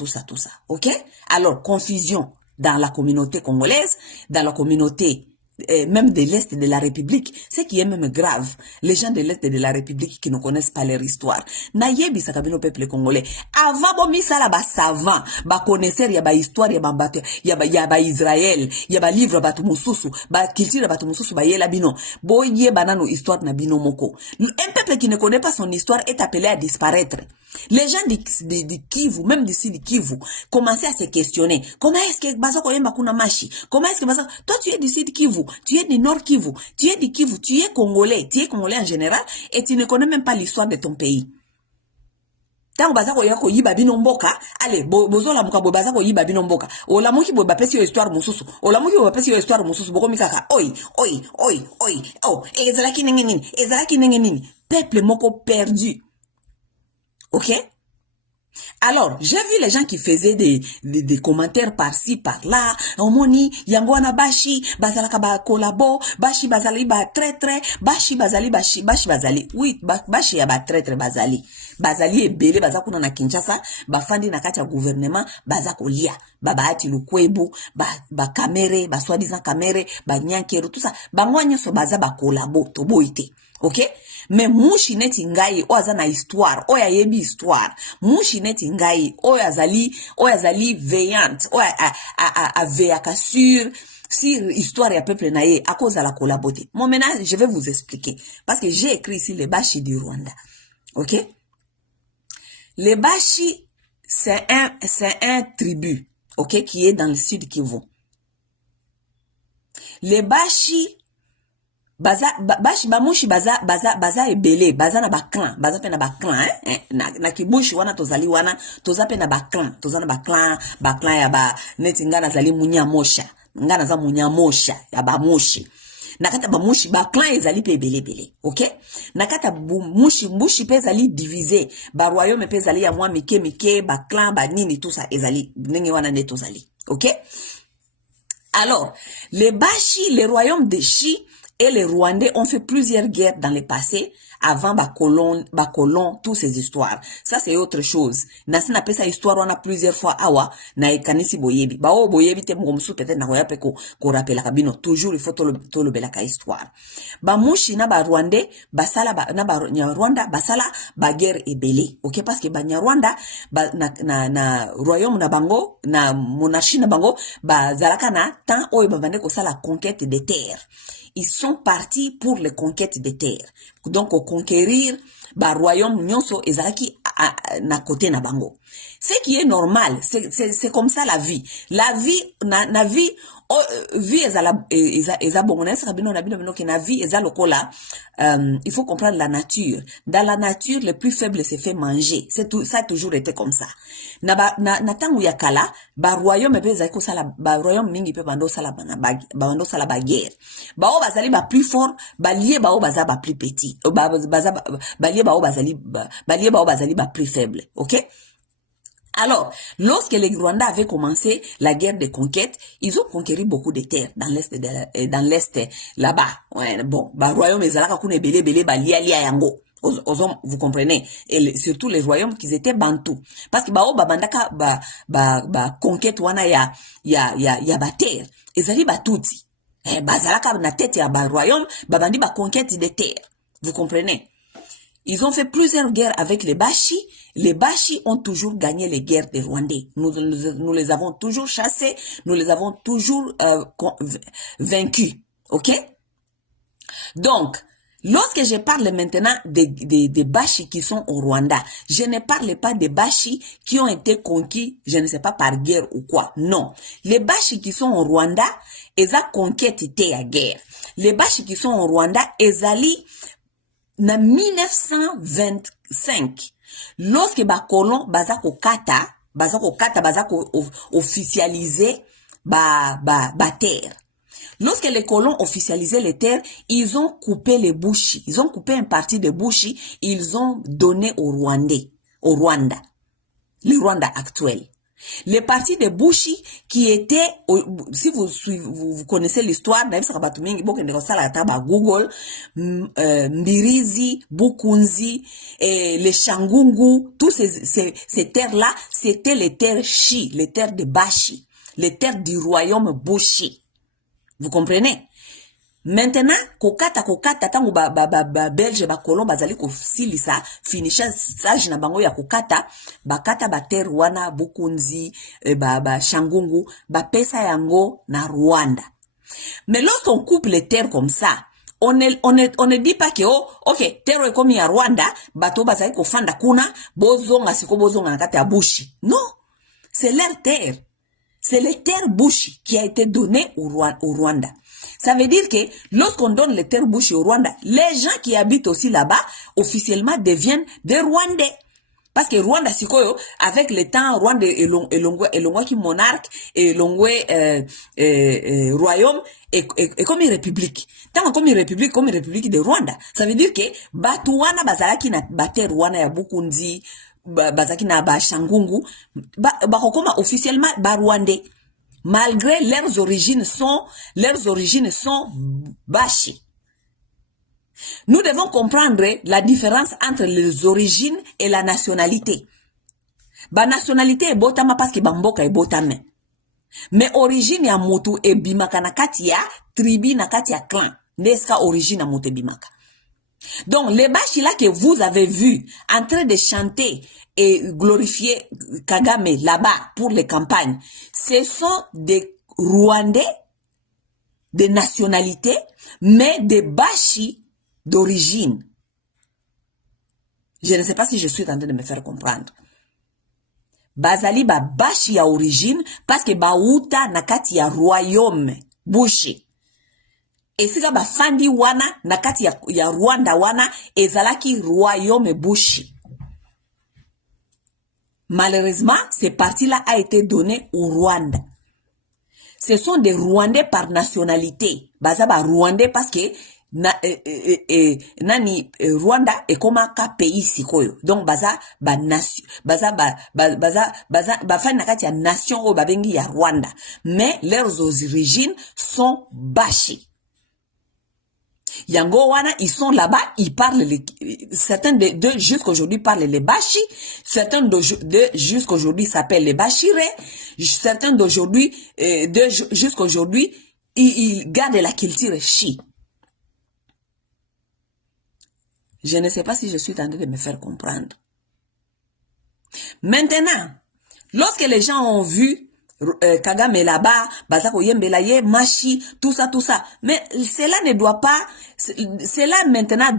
Ok? Alors, confusion dans la communauté congolaise, dans la communauté même de l'Est de la République, ce qui est même grave, les gens de l'Est de la République qui ne connaissent pas leur histoire. Na yebi sakabino peuple congolais. Avant bomi sala ba savant, ba connaisseur ya ba histoire ya ba Israël, ya ba livre ba tumususu, ba culture ba tumususu ba yela bino. Boye banano histoire na bino moko. Un peuple qui ne connaît pas son histoire est appelé à disparaître. Les gens de Kivu, même d'ici de Kivu, commençaient à se questionner. Comment est-ce que Bazako Yemba Kuna Mashi? Comment est-ce que Bazako... Toi, tu es du Sud Kivu, tu es du Nord Kivu, tu es du Kivu, tu es Congolais en général, et tu ne connais même pas l'histoire de ton pays. Tant Bazako Yako Yiba Binomboka, allez, Bozola Mukabo Bazako Yiba Binomboka, o la Muki Boba Pesio histoire Mususu, o la Muki Boba Pesio histoire Mususu, Bokomikaka, oi, oh, Ezalaki Nengenini, peuple moko perdu. Ok? Alors, j'ai vu les gens qui faisaient des commentaires par-ci, par-là. Omoni, Yangwana Bashi, Bazalaka ba kolabo, Bashi Bazali ba très, Bashi Bazali. Oui, Bashi ya ba très, Bazali. Bazali est belé, Bazakuna na Kinshasa, Bafandi na kati ya gouvernement, Bazakolia, Babaati Lukwebu, ba kamere, ba soi-disant kamere, ba nyankero, tout ça. Bangwanyo so baza ba kolabo, toboite. Ok? Mais mouchi neti ngai oya na histoire, oya yebi histoire. Mouchi neti ngai oya zali veillante, oya a veillaka sur histoire ya peuple naye à cause de la collaborer. Mon maintenant, je vais vous expliquer parce que j'ai écrit ici les Bashi du Rwanda. Ok? Les Bashi c'est un tribu, ok, qui est dans le sud Kivu. Les Bashi bashi bamushi baza ebele baza na ba clan baza pe na ba clan na kibushi wana tozali wana toza pe na ba clan toza na ba clan ya ba neti ngana zali munyamosha ngana za munyamosha ya ba mushi nakata ba mushi ba clan ezali pe ebele ok nakata mushi pe ezali divisé ba royaume pe ezali ya mwa mike ba clan ba nini tout ça ezali ndenge wana ne tozali ok. Alors les Bashi, les royaumes de Shi et les Rwandais ont fait plusieurs guerres dans le passé avant colon, toutes ces histoires. Ça, c'est autre chose. Nasi na pesa histoire, on a plusieurs fois awa, na ekanisi boyebi. Ba o boyebi te mgomsu peut-être na koya pe ko rappela kabino. Toujours, il faut to le belaka histoire. Ba mushi na ba Rwandais, basala na ba Rwanda, basala ba guerre ebele. Ok, parce que ba Rwanda, na royaume na bango, na monarchie na bango, ba zalaka na tant oyo ba bande ko sala conquête des terres. Ils sont partis pour les conquêtes des terres. Donc, conquérir ba royaume nyonso ezalaki na côté na bango. Ce qui est normal, c'est comme ça la vie. La vie na vie vie eza bongo ça bino na bino ke na vie eza lokola il faut comprendre la nature. Dans la nature, le plus faible se fait manger. Ça a toujours été comme ça. Na tangu ya kala ba royaume pe ezali ko sala ba royaume mingi pe bando sala bando sala ba guerre. Ba o bazali ba plus fort, ba lié ba o baza ba plus petit. Ba lié ba o bazali ba plus faible. OK? Alors, lorsque les Rwandais avaient commencé la guerre de conquête, ils ont conquéri beaucoup de terres dans l'est là-bas. Ouais, bon, ba royaume ezalaka kuna belé ba lia yango. Vous comprenez? Et surtout les royaumes qui étaient bantous. Parce que bao babandaka ba conquête wana ya ba terre. Ezali ba tuti. Bazalaka na tête ya ba royaume babandi ba conquête de terre. Vous comprenez? Ils ont fait plusieurs guerres avec les Bashi. Les Bashi ont toujours gagné les guerres des Rwandais. Nous les avons toujours chassés. Nous les avons toujours vaincus. OK? Donc, lorsque je parle maintenant des Bashi qui sont au Rwanda, je ne parle pas des Bashi qui ont été conquis, je ne sais pas, par guerre ou quoi. Non. Les Bashi qui sont au Rwanda, ils ont conquis à guerre. Les Bashi qui sont au Rwanda, ils allaient en 1925. Lorsque ba colon bazako kata officialiser ba terre. Lorsque les colons officialisaient les terres, ils ont coupé les Bushi. Ils ont coupé une partie des Bushi. Ils ont donné au Rwanda, le Rwanda actuel. Les parties de Bushi qui étaient, si vous connaissez l'histoire, Google, Mbirizi, Bukunzi, les Shangungu, tous ces terres-là, c'était les terres Shi, les terres de Bashi, les terres du royaume Bushi. Vous comprenez? Maintenant, kokata tango belge kolon bazali ko silisa finisha sage na bango ya kokata bakata ba terre wana Bukunzi Shangungu pesa yango na Rwanda. Mais lorsqu'on coupe les terres comme ça, on ne dit pas que OK, terre est comme ya Rwanda, bato bazali ko fanda kuna bozonga siko bozonga na kati ya Bushi. Non, c'est leur terre. C'est les terres Bushi qui a été donné au Rwanda. Ça veut dire que lorsqu'on donne les terres Bushi au Rwanda, les gens qui habitent aussi là-bas, officiellement, deviennent des Rwandais. Parce que Rwanda, sikoyo, avec le temps, Rwanda et Longwa qui monarque, et Longwa royaume, et comme une république. Tant comme une république de Rwanda. Ça veut dire que Batuwana bazalaki na bate Rwanda ya Bukunzi, bazaki na Shangungu, bakokoma officiellement Rwandais. Malgré leurs origines sont Bashi. Nous devons comprendre la différence entre les origines et la nationalité. Ba nationalité est botama parce que bamboka est botame. Mais origine ya mutu e bimaka na kati ya tribu na kati ya clan. Neska origine ya mutu bimaka. Donc, les Bashi là que vous avez vus en train de chanter et glorifier Kagame là-bas pour les campagnes, ce sont des Rwandais de nationalité, mais des Bashi d'origine. Je ne sais pas si je suis en train de me faire comprendre. Bazali ba Bashi à origine parce que Bauta nakati ya royaume Bushi. Et si ba fandi wana nakati ya Rwanda wana ezalaki royaume Bushi. Malheureusement, cette partie-là a été donnée au Rwanda. Ce sont des Rwandais par nationalité. Bazaba Rwandais parce que Rwanda est comme un pays sikoyo. Donc baza nation, baza fa nakati ya nation o babengi ya Rwanda. Mais leurs origines sont Bashi. Yango wana, ils sont là-bas, ils parlent certains d'eux jusqu'aujourd'hui parlent les Bashi, certains d'eux jusqu'aujourd'hui s'appellent les Bashire, certains d'aujourd'hui jusqu'aujourd'hui ils gardent la culture Shi. Je ne sais pas si je suis en train de me faire comprendre. Maintenant, lorsque les gens ont vu Kagame là-bas, Bazako Yembelaye, Machi, tout ça. Mais cela ne doit pas, cela maintenant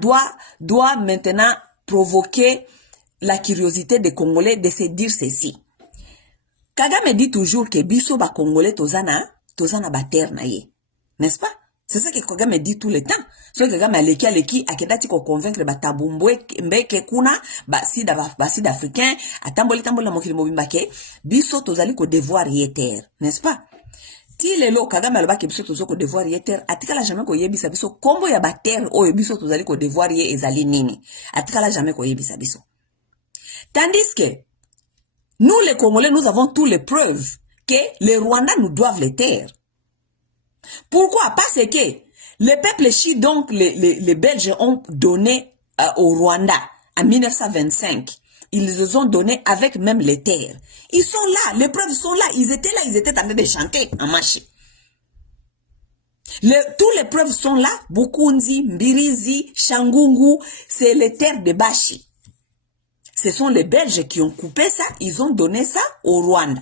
doit maintenant provoquer la curiosité des Congolais de se dire ceci. Kagame dit toujours que biso ba Congolais tozana ba terre na ye. N'est-ce pas? C'est ça que Kagame dit tout le temps. So Kagame aleki akedati ko convaincre ba tabumbwe mbeke kuna ba sida africain atamboli na mokili mobimba ke biso tozali ko devoir yeter, n'est-ce pas? Ti lelo Kagame alobaki biso tozo ko devoir yeter atikala jamais ko yebisa biso kombo ya ba terre oyo biso tozali ko devoir ye ezali nini. Atikala jamais ko yebisa biso. Tandis que nous les Congolais nous avons toutes les preuves que les Rwandais nous doivent les terres. Pourquoi? Parce que le peuple Shi, donc les Belges ont donné au Rwanda en 1925. Ils les ont donné avec même les terres. Ils sont là, les preuves sont là. Ils étaient en train de chanter en marché. Tous les preuves sont là. Bukunzi, Mbirizi, Shangungu, c'est les terres de Bashi. Ce sont les Belges qui ont coupé ça, ils ont donné ça au Rwanda.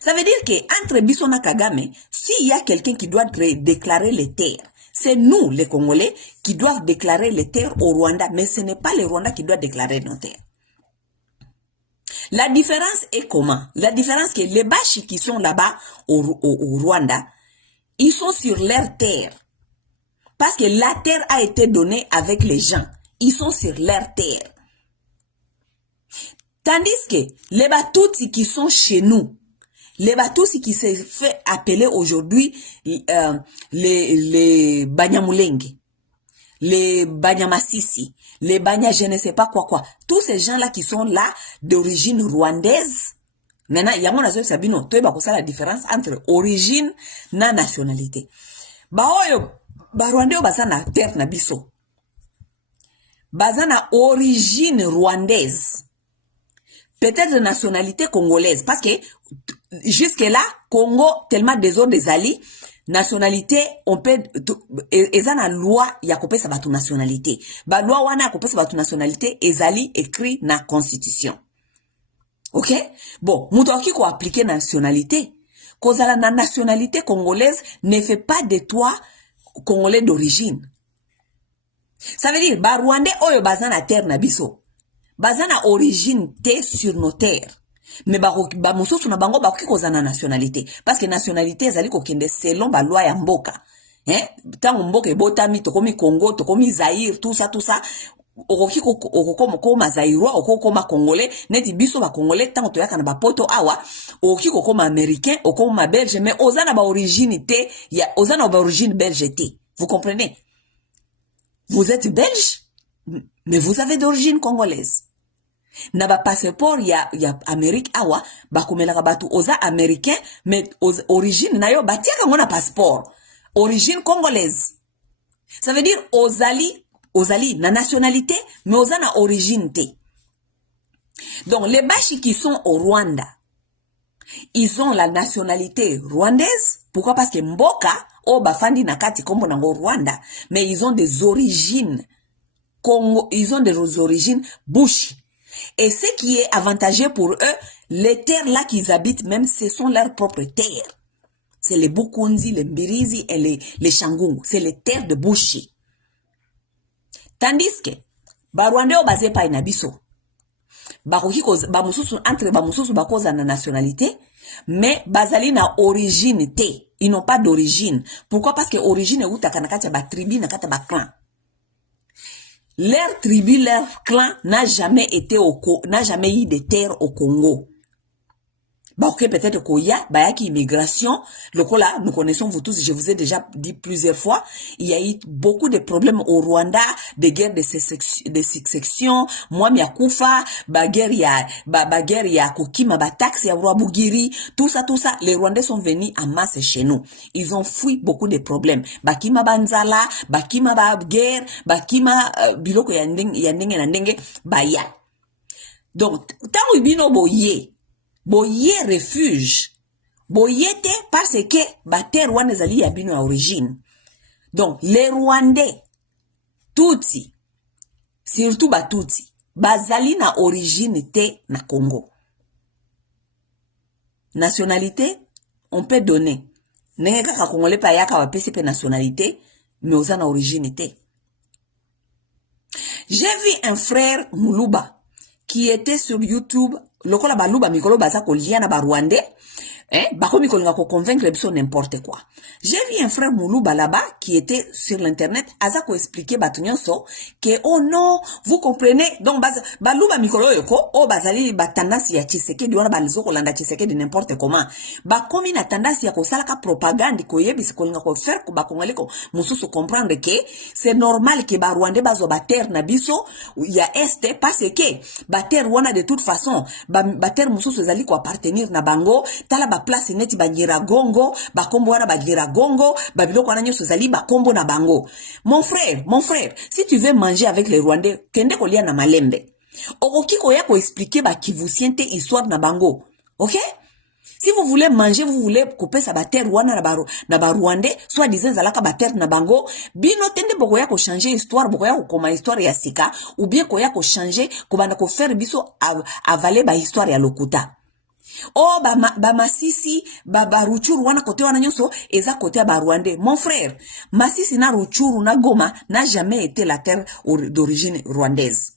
Ça veut dire que entre Bissona Kagame, s'il y a quelqu'un qui doit déclarer les terres, c'est nous, les Congolais, qui doivent déclarer les terres au Rwanda, mais ce n'est pas les Rwandais qui doivent déclarer nos terres. La différence est comment? La différence est que les Bashi qui sont là-bas au Rwanda, ils sont sur leur terre. Parce que la terre a été donnée avec les gens. Ils sont sur leur terre. Tandis que les Batutsi qui sont chez nous, les Batutsi qui se fait appeler aujourd'hui les Banyamulenge, les Banyamasisi, les Banya je ne sais pas quoi, tous ces gens-là qui sont là d'origine rwandaise, maintenant, il y a mon asso Sabino, toi, il la différence entre origine et nationalité. Baoyo, Rwandais, bazana terre na biso. Bazana origine rwandaise. Peut-être nationalité congolaise, parce que jusque-là, Congo, tellement désordre des alliés, nationalité, on peut, ezana loi, yakope sa batu nationalité. Ba loi wana yakope sa batu nationalité, ezali écrit na constitution. Ok? Bon, moutoki ko appliquer nationalité. Kozala na nationalité congolaise ne fait pas de toi congolais d'origine. Ça veut dire, ba Rwandais oyo bazana terre na biso. Bazana origine te sur nos terres. Mais ba mususu na bango bakoki kozana nationalité. Parce que nationalité ezali kokende selon ba loi ya mboka. Tango mboka ebotami tokomi Congo, tokomi Zaïre, tout ça. Okoki kokoma Zaïrois, okokoma Congolais, neti biso ba Congolais tango toyaka na ba poto awa, okoki kokoma Américain, okoma Belge, mais ozana ba origine te, ozana ba origine belge te. Vous comprenez? Vous êtes belge, mais vous avez d'origine congolaise. Na ba passeport ya Amérique awa, ba komelaka batu oza américain, mais origine na yo batiaka ngona passeport. Origine congolaise. Ça veut dire ozali na nationalité, mais oza na origine te. Donc les Bashi qui sont au Rwanda, ils ont la nationalité rwandaise. Pourquoi? Parce que Mboka, bafandi nakati kombo nango Rwanda, mais ils ont des origines Congo, ils ont des origines Bushi. Et ce qui est avantageux pour eux, les terres là qu'ils habitent même, ce sont leurs propres terres. C'est les Bukunzi, les Mbirizi et les Shangungu. C'est les terres de Bushi. Tandis que, Rwandais basé par Inabiso. Entre bamususu bakoza na nationalité, mais bazali na origine te. Ils n'ont pas d'origine. Pourquoi? Parce que origine est utaka nakati ba tribu nakati ba clan. Leur tribu, leur clan n'a jamais eu de terre au Congo. Ok, peut-être qu'il y a immigration. Là, nous connaissons vous tous, je vous ai déjà dit plusieurs fois, il y a eu beaucoup de problèmes au Rwanda, des guerres de succession, moi miakufa, guerre ya kokima, taxe ya Rwabugiri, tout ça, les Rwandais sont venus en masse chez nous. Ils ont fui beaucoup de problèmes. Bakima banzala, bakima guerre, bakima biloko ya ndenge na ndenge, baya. Donc, tant ubino boye, boye refuge. Boye te parce que bate Rwanda zali ya bino à origine. Donc, les Rwandais, Tutsi, surtout Batutsi, bazali na origine te na Congo. Nationalité, on peut donner. Nenge kaka Congolais pa yaka wa PCP nationalité, mais oza na origine te. J'ai vu un frère Muluba qui était sur YouTube. Lokola baluba mikolo baza kolia na ba Rwandais, bakomi kolinga ko convaincre biso n'importe quoi. J'ai vu un frère Muluba là-bas qui était sur l'internet, aza ko expliquer batunyonso que oh non, vous comprenez, donc baluba mikolo yoko bazali batandasi ya Tshisekedi wana balizo kolanda Tshisekedi n'importe comment. Bakomi na tendance ya ko salaka propagande ko yebisi kolinga ko faire ko bakongole ko mususu comprendre que c'est normal que ba Rwandais bazo bater na biso ya este parce que bater wana de toute façon bater mususu ezali ko appartenir na bango tala ba place neti ba Nyiragongo ba kombo wana ba Nyiragongo ba biloko wana nyoso ezali ba kombo na bango. Mon frère, si tu veux manger avec les Rwandais kende kolia na Malembe okoki koya ko expliquer ba Kivusien te histoire na bango. OK? Si vous voulez manger, vous voulez couper sa terre wana na ba Rwandais, soit disant zalaka ba terre na bango, bino tende bokoya ko changer histoire, bokoya ko koma histoire ya sika, ou bien koya ko changer, ko banda ko faire biso avaler ba histoire ya lokuta. Oh ba Masisi, ba Ruchuru wana kote wana nyonso, eza kote ya ba Rwandais. Mon frère, Masisi na Ruchuru na Goma n'a jamais été la terre d'origine rwandaise.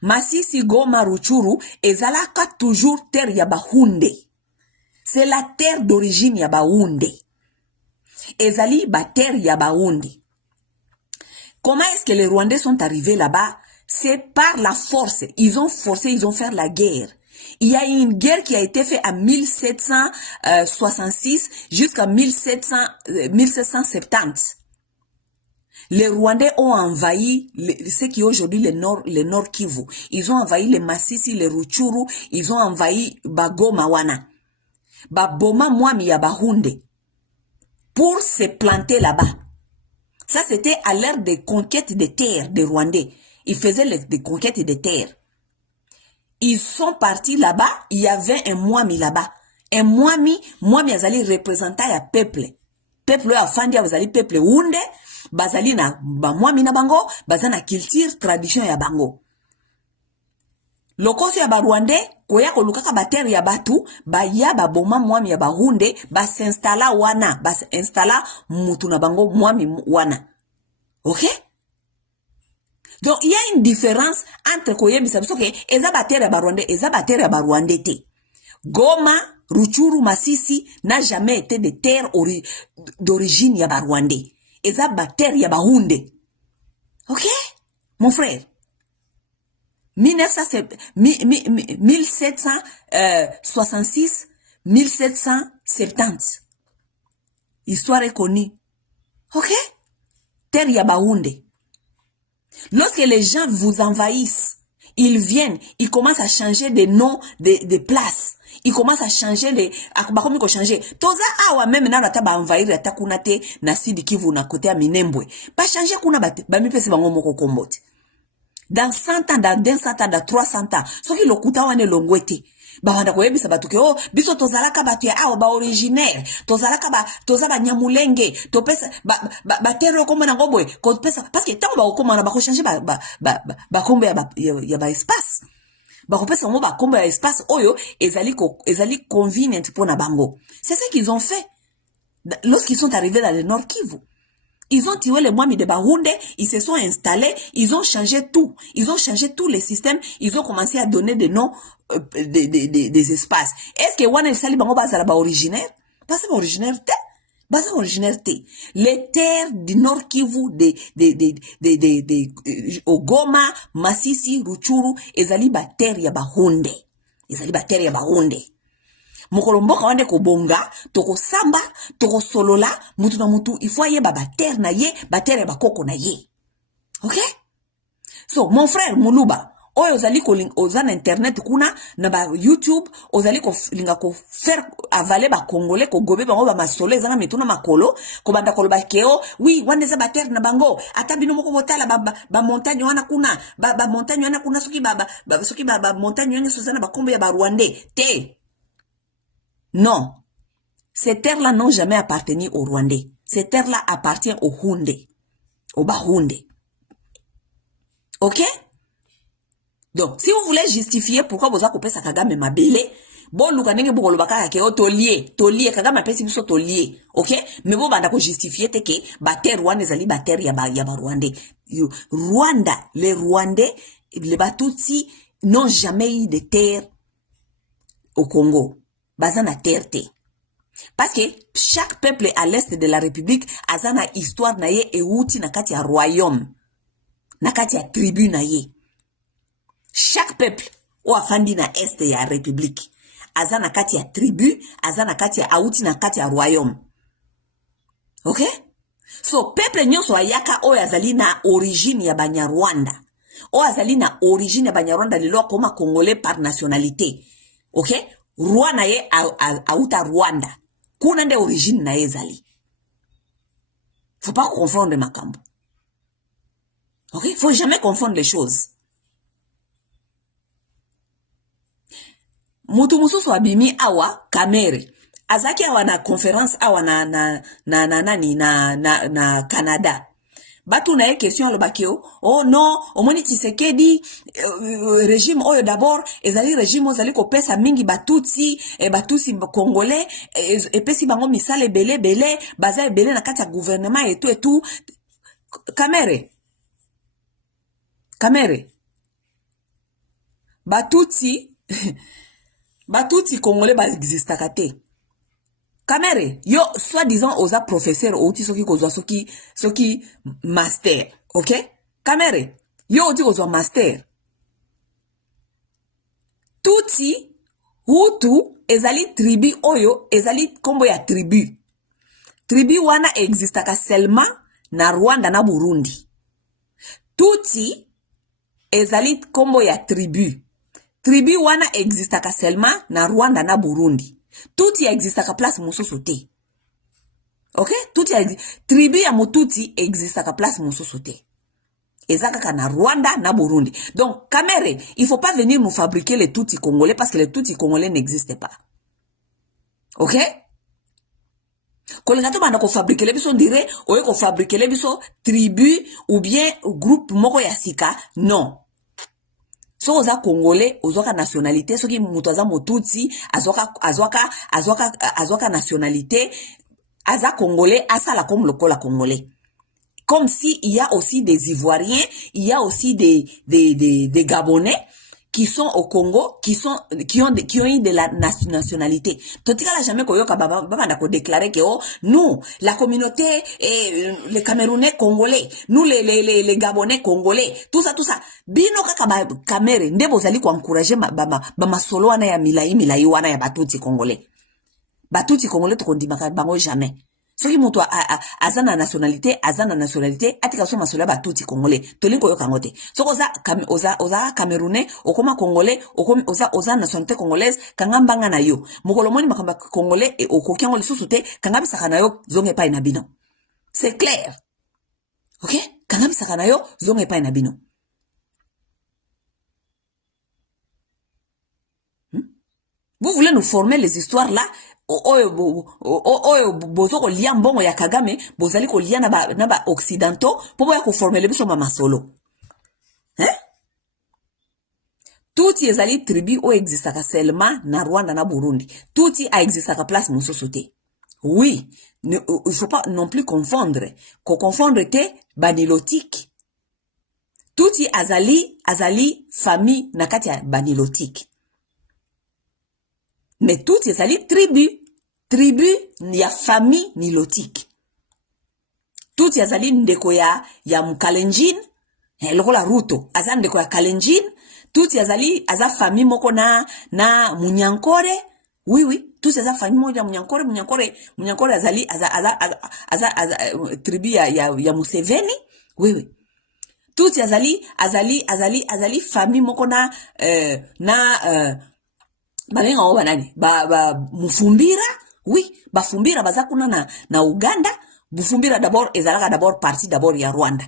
Masisi, Goma, Ruchuru, ezalaka toujours terre ya Bahunde. C'est la terre d'origine ya Bahunde. Ezali ba terre ya Bahunde. Comment est-ce que les Rwandais sont arrivés là-bas? C'est par la force. Ils ont forcé, ils ont fait la guerre. Il y a une guerre qui a été faite en 1766 jusqu'à 1770. Les Rwandais ont envahi ce qui est aujourd'hui le nord Kivu. Ils ont envahi les Masisi, les Ruchuru, ils ont envahi Bagoma wana. Baboma mwami ya Bahunde. Pour se planter là-bas. Ça c'était à l'ère des conquêtes de terre des Rwandais. Ils faisaient des conquêtes de terre. Ils sont partis là-bas, il y avait un mwami là-bas. Un mwami azali représentant ya peuple. Peuple afandi azali peuple hunde, bazali na ba mwami na bango, bazana culture, tradition ya bango. Lokosi ya ba Rwandais, koya kolukaka ba terre ya batu, ba ya ba boma mwami ya ba hunde, ba s'installa wana, ba s'installa mutu na bango mwami wana. OK? Donc, il y a une différence entre koyebisa biso ke eza ba terre ya ba Rwandais, eza ba terre ya ba Rwandais te. Goma, Ruchuru, Masisi n'a jamais été de terre d'origine ya ba Rwandais. Eza ba terre ya ba Hunde. OK? Mon frère. 1766, 1770. Histoire est connue. OK? Terre ya ba Hunde. Lorsque les gens vous envahissent, ils viennent, ils commencent à changer des noms de places. Ils commencent à changer les akobakomi ko changer. Toza awa même na rata ba envahir ata kuna te na Sud Kivu na côté ya Minembwe. Ba changer kuna ba mipesi bango moko kombote. Dans 100 ans, dans 200 ans, dans 300 ans, soki lokuta wane longwete. Ba wanda koyebisa batu ke oh biso tozalaka batu ya awa ba originaire, tozalaka toza ba nyamulenge, topesa ba terre comme na ngobwe, ko pesa parce que tant ba okoma na ba ko changer ba kombe ya ba espace. Ba ko pesa mo ba kombe ya espace oyo ezali convenient pour na bango. C'est ce qu'ils ont fait lorsqu'ils sont arrivés dans le Nord Kivu. Ils ont tué les Mwami de Bahunde, ils se sont installés, ils ont changé tout. Ils ont changé tous les systèmes, ils ont commencé à donner des noms des espaces. Est-ce que Wana Sali Bango Bazala ba originaire? Pas ça originaire te? Basa originaire te. Les terres du Nord Kivu, Ogoma, Masisi, Ruchuru, ezali ba terre ya Bahunde. Ezali ba terre ya Bahunde. Mokolomboka wande ko bonga, toko samba, toko solola, mutu na mutu, il faut ye ba terre na ye, ba terre ba koko na ye. OK? So, mon frère Muluba, oyo ozali ko ozana internet kuna, na ba YouTube, ozali ko linga ko faire avaler ba congolais ko gobe bango ba masole zanga mituna makolo, ko banda koloba keo, oui, wande za ba terre na bango, ata bino moko motala ba montagne wana kuna, ba montagne wana kuna soki ba montagne wana sozana ba kombe ya ba Rwandais, te. Non, ces terres-là n'ont jamais appartenu aux Rwandais. Ces terres-là appartiennent aux Hunde, aux Bahunde. OK? Donc, si vous voulez justifier pourquoi vous avez coupé sa Kagame mabele, bon, nous kanenge boko lobaka ke o tolier, Kagame pesi biso tolier. OK? Mais bon, banda ko justifier te ke ba terre Rwanda zali ba terre ya ba Rwandais. Rwanda, les Rwandais, les Batutsi n'ont jamais eu de terre au Congo. Bazana terre. Parce que chaque peuple à l'est de la République azana histoire na ye e uti na kati ya royaume. Na kati ya tribu na ye. Chaque peuple ou afandi na est ya République azana kati ya tribu, azana kati ya auti na kati ya royaume. OK? So peuple nyonso ayaka o azali na origine ya Banyarwanda. O azali na origine ya Banyarwanda lelo koma congolais par nationalité. OK? Rwanda ye auta Rwanda. Kuna nde origine na ye zali. Faut pas confondre makambo. OK? Faut jamais confondre les choses. mutu mususu abimi awa kamere azaki awa na conférence awa na Canada batu na ye question alobaki oh non omoni Tshisekedi régime oyo d'abord ezali régime ozali kopesa mingi batutsi congolais epesi bango misala ebele baza ebele na kati ya gouvernement etu kamere batutsi batutsi congolais bazistaka te kamere yo soi-disant oza professeur outi soki kozwa soki master ok kamere yo outi kozwa master tutsi hutu ezali tribu oyo ezali kombo ya tribu wana existaka seulement na Rwanda na Burundi tutsi ezali kombo ya tribu wana existaka seulement na Rwanda na Burundi Tutsi existaka place mususu te. Ok? Tribu ya Mututsi existaka place mususu te. Ezaka na Rwanda na Burundi. Donc, Kamere, il faut pas venir nous fabriquer les Tutsis congolais parce que les Tutsis congolais n'existent pas. Ok? Kolengatu banda ko fabriquer les biso dire, oye ko fabriquer les biso tribu ou bien groupe moko ya sika, non. So oza congolais, ozoka nationalité, so ki mutu aza Mututsi, azwaka nationalité, aza congolais, asala comme lokola congolais. Comme si il y a aussi des Ivoiriens, il y a aussi des Gabonais qui sont au Congo, qui ont eu de la nationalité. Totika la jamais koyoka baba ndako déclarer que oh, nous, la communauté, les Camerounais congolais, nous les Gabonais congolais, tout ça. Bino kaka kamere, ndebo zali ko encourager ba solo wana ya milai wana ya batuti congolais. Batuti congolais to kondimaka bango jamais. Soki mutu azana nationalité, atika so masolo batuti congolais. Tolinko yo kangote. Soko oza Camerounais, okoma congolais, oza nationalité congolaise, kangambanga na yo. Mokolo moni makamba congolais e okokiango lisusu te, kangabi sakana yo zonge pa na bino. C'est clair. OK? Kangabi sakana yo zonge pa na bino. Vous voulez nous former les histoires là? Bozo ko lia mbongo ya Kagame, bozali ko lia na ba occidentaux, pour ya ko former le biso mama solo. Hein? Touti ezali tribu o existaka seulement na Rwanda na Burundi. Touti a existaka place mususu te. Oui, il faut pas non plus confondre. Ko confondre te banilotique. Touti azali famille na kati ya banilotique. Mais tout ezali tribu ya famille nilotique. Tout ezali ndeko ya Mkalenjin, lokola Ruto, aza ndeko ya Kalenjin, tout ezali aza famille moko na Munyankore. Oui, tout eza famille moko ya Munyankore azali tribu ya Museveni. Oui. Tout azali famille moko na balenga oba nani Mufumbira. Oui, Bafumbira baza kuna na Uganda. Bufumbira d'abord partie d'abord ya Rwanda.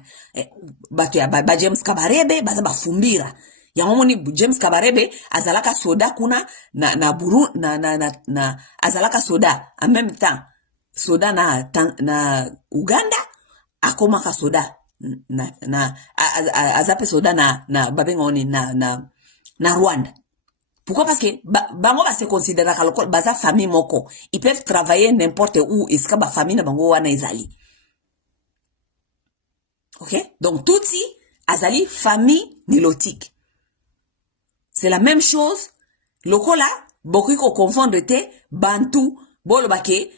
Bato ya James Kabarebe baza Bafumbira. Ya momoni James Kabarebe azalaka soda kuna na Burundi na azalaka soda en même temps soda na Uganda akomaka soda na azape soda na babenga oni na Rwanda. Pourquoi? Parce que bango ba se considérer kaloko baza famille moko. Ils peuvent travailler n'importe où et ska ba famille na bango wana ezali. OK? Donc Tutsi azali famille nilotique. C'est la même chose. Lokola boki ko confondre te Bantu bolo bake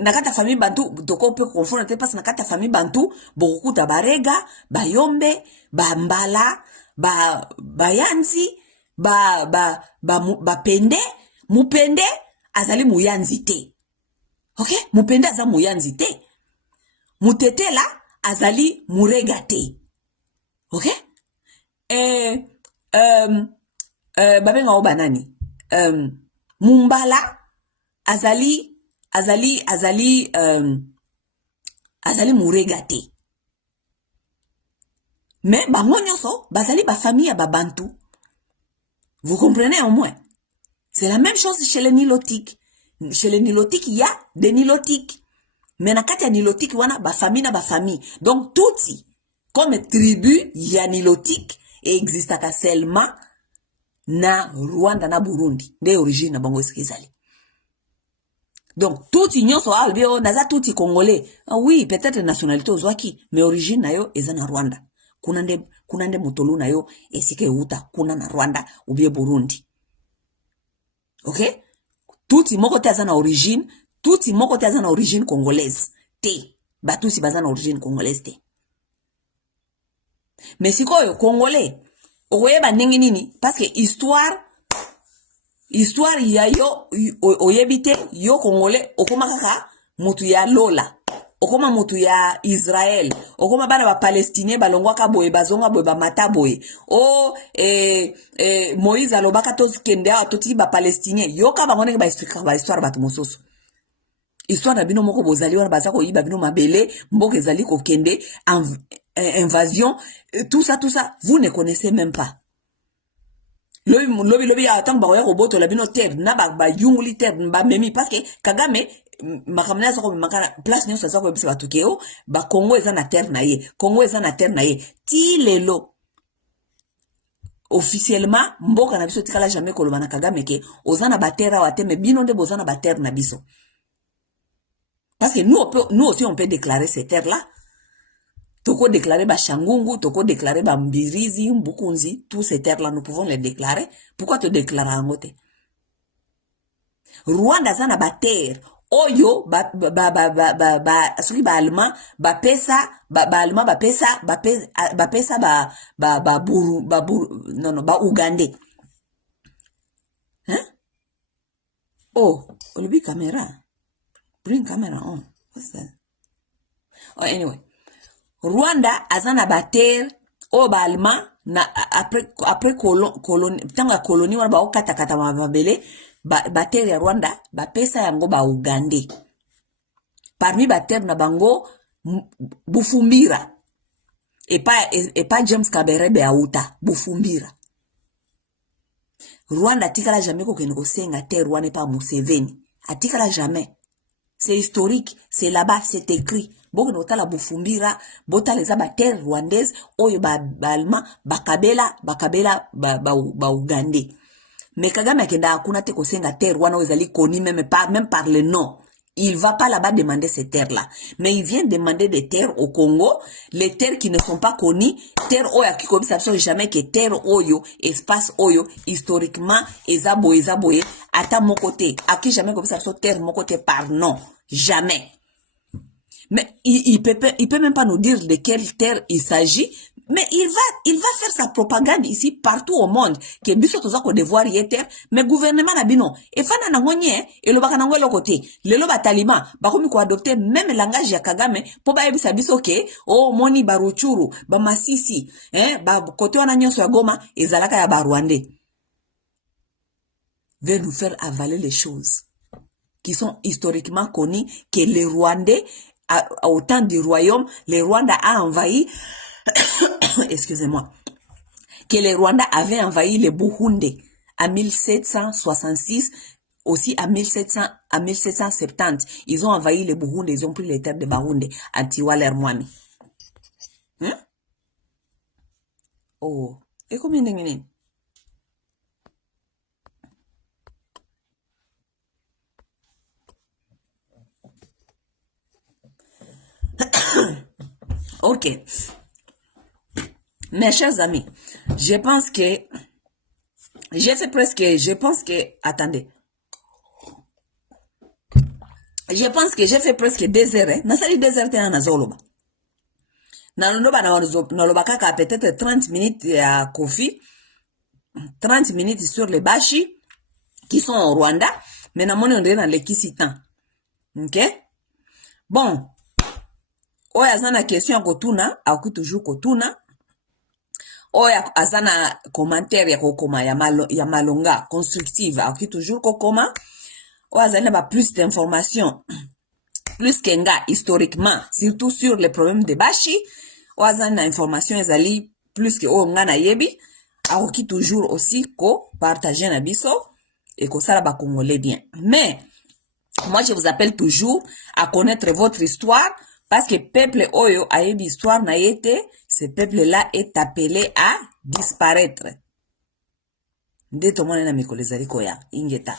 nakata famille Bantu doko peut confondre te parce nakata famille Bantu boku ta Barega, Bayombe, Bambala, bayanzi pende mupende azali muyanzi te. OK? Mupende aza muyanzi te. Mutetela azali murega te. OK? Babenga oba nani? Mumbala azali murega te. Mais bango nyonso bazali ba famille ya Babantu. Vous comprenez au moins? C'est la même chose chez les nilotiques. Chez les nilotiques, il y a des nilotiques. Mais na kati ya nilotique wana ba famille na ba famille. Donc touti comme tribu ya nilotique et existaka seulement na Rwanda na Burundi. Nde origine na bango ezali. Donc touti nyonso albio naza touti congolais. Ah oui, peut-être nationalité ozwaki, mais origine na yo eza na Rwanda. Kuna nde motolu na yo esike uta kuna na Rwanda ou bien Burundi. OK? Touti moko te aza na origine, touti moko te aza na origine congolaise. Te. Batusi baza na origine congolaise te. Mais sikoyo congolais, oyeba ndenge nini parce que histoire ya yo oyebite yo congolais okoma kaka mutu ya lola. Okoma mutu ya Israël, okoma bana ba palestinien balongwaka boye bazonga boye ba mata boye. Moïse alobaka to kende atoti ba palestinien. Yoka bangone ba expliquer ba histoire batu mososo. Histoire na bino moko bozali wana baza ko yiba bino mabele, mboka ezali ko kende invasion, tout ça vous ne connaissez même pas. Lobi attend ba ya roboto la bino terre na ba yunguli terre ba memi parce que Kagame makamna za ko makana place nyo sa ko bisa batukeo ba Congo eza na terre na ye. Congo eza na terre na ye. Ti lelo officiellement mboka na biso tikala jamais ko lobana Kagame ke ozana ba terre wa te me bino nde bozana ba terre na biso. Parce que nous aussi on peut déclarer ces terres là. Toko déclarer ba Shangungu, toko déclarer ba Mbirizi, Mbukunzi, tous ces terres là nous pouvons les déclarer. Pourquoi te déclarer en moté? Rwanda zana ba terre oyo soki ba allemand ba pesa Ougandais. Hein? Oh, olubi caméra. Bring camera on. What's that? Oh, anyway. Rwanda azana ba terre o ba allemand na après colonie wana ba okata mabele ba terre ya Rwanda ba pesa yango ba Ougandais. Parmi ba terre na bango Bufumbira et pas James Kaberebe auta Bufumbira. Rwanda tikala jamais ko kene ko senga terre wana pa Museveni. Atikala jamais. C'est historique, c'est là-bas, c'est écrit. Bon, nous la Bufumbira, bota les terre rwandaise, oyo ba allemand, bakabela, ba Ougandais. Mais Kagame akenda akuna te kosenga terre wana ozali koni même par le nom. Il va pas là-bas demander ces terres-là. Mais il vient demander des terres au Congo, les terres qui ne sont pas connues, terres oyo qui comme ça jamais que terre oyo, espace oyo, historiquement, ezaboye, ata mon côté, aki jamais comme ça terre mon côté par nom. Jamais. Mais il peut même pas nous dire de quelle terre il s'agit, mais il va faire sa propagande ici partout au monde que biso toza ko devoir yeter mais gouvernement na bino e fana na ngonye e lo baka na ngolo côté lelo ba taliban ba komi ko adopter même langage ya Kagame po ba yebisa biso ke o moni baruchuru ba Masisi ba côté wana nyonso ya Goma ezalaka ya ba Rwandais veut nous faire avaler les choses qui sont historiquement connues que les Rwandais au temps du royaume les Rwandais a envahi excusez-moi, que les Rwandais avaient envahi les Burundais à 1766, aussi à 1770. Ils ont envahi les Burundais, ils ont pris les terres de Burundi à Tiwaler Mwami. Hein? Oh, et combien d'années? Ok. Mes chers amis, je pense que attendez. Je pense que j'ai fait presque 2 heures. Nasali 2 heures tena nazoloba. Naloba kaka peut-être 30 minutes à Kofi, 30 minutes sur les Bashi qui sont au Rwanda, mais namoni on est dans les Kisitan. OK? Bon. Oya zana question ya kotuna, au toujours kotuna. Oya azana commentaire ya kokoma ya malonga constructive aki toujours kokoma. Oya azana ba plus d'informations plus kenga historiquement surtout sur les problèmes de Bashi. Oya azana information ezali plus que o ngana yebi akoki toujours aussi ko partager na biso et ko sala ba congolais bien. Mais moi je vous appelle toujours à connaître votre histoire parce que peuple oyo ayebi histoire na yete, ce peuple là est appelé à disparaître. Nde tomone na mikolo ezali koya ingeta.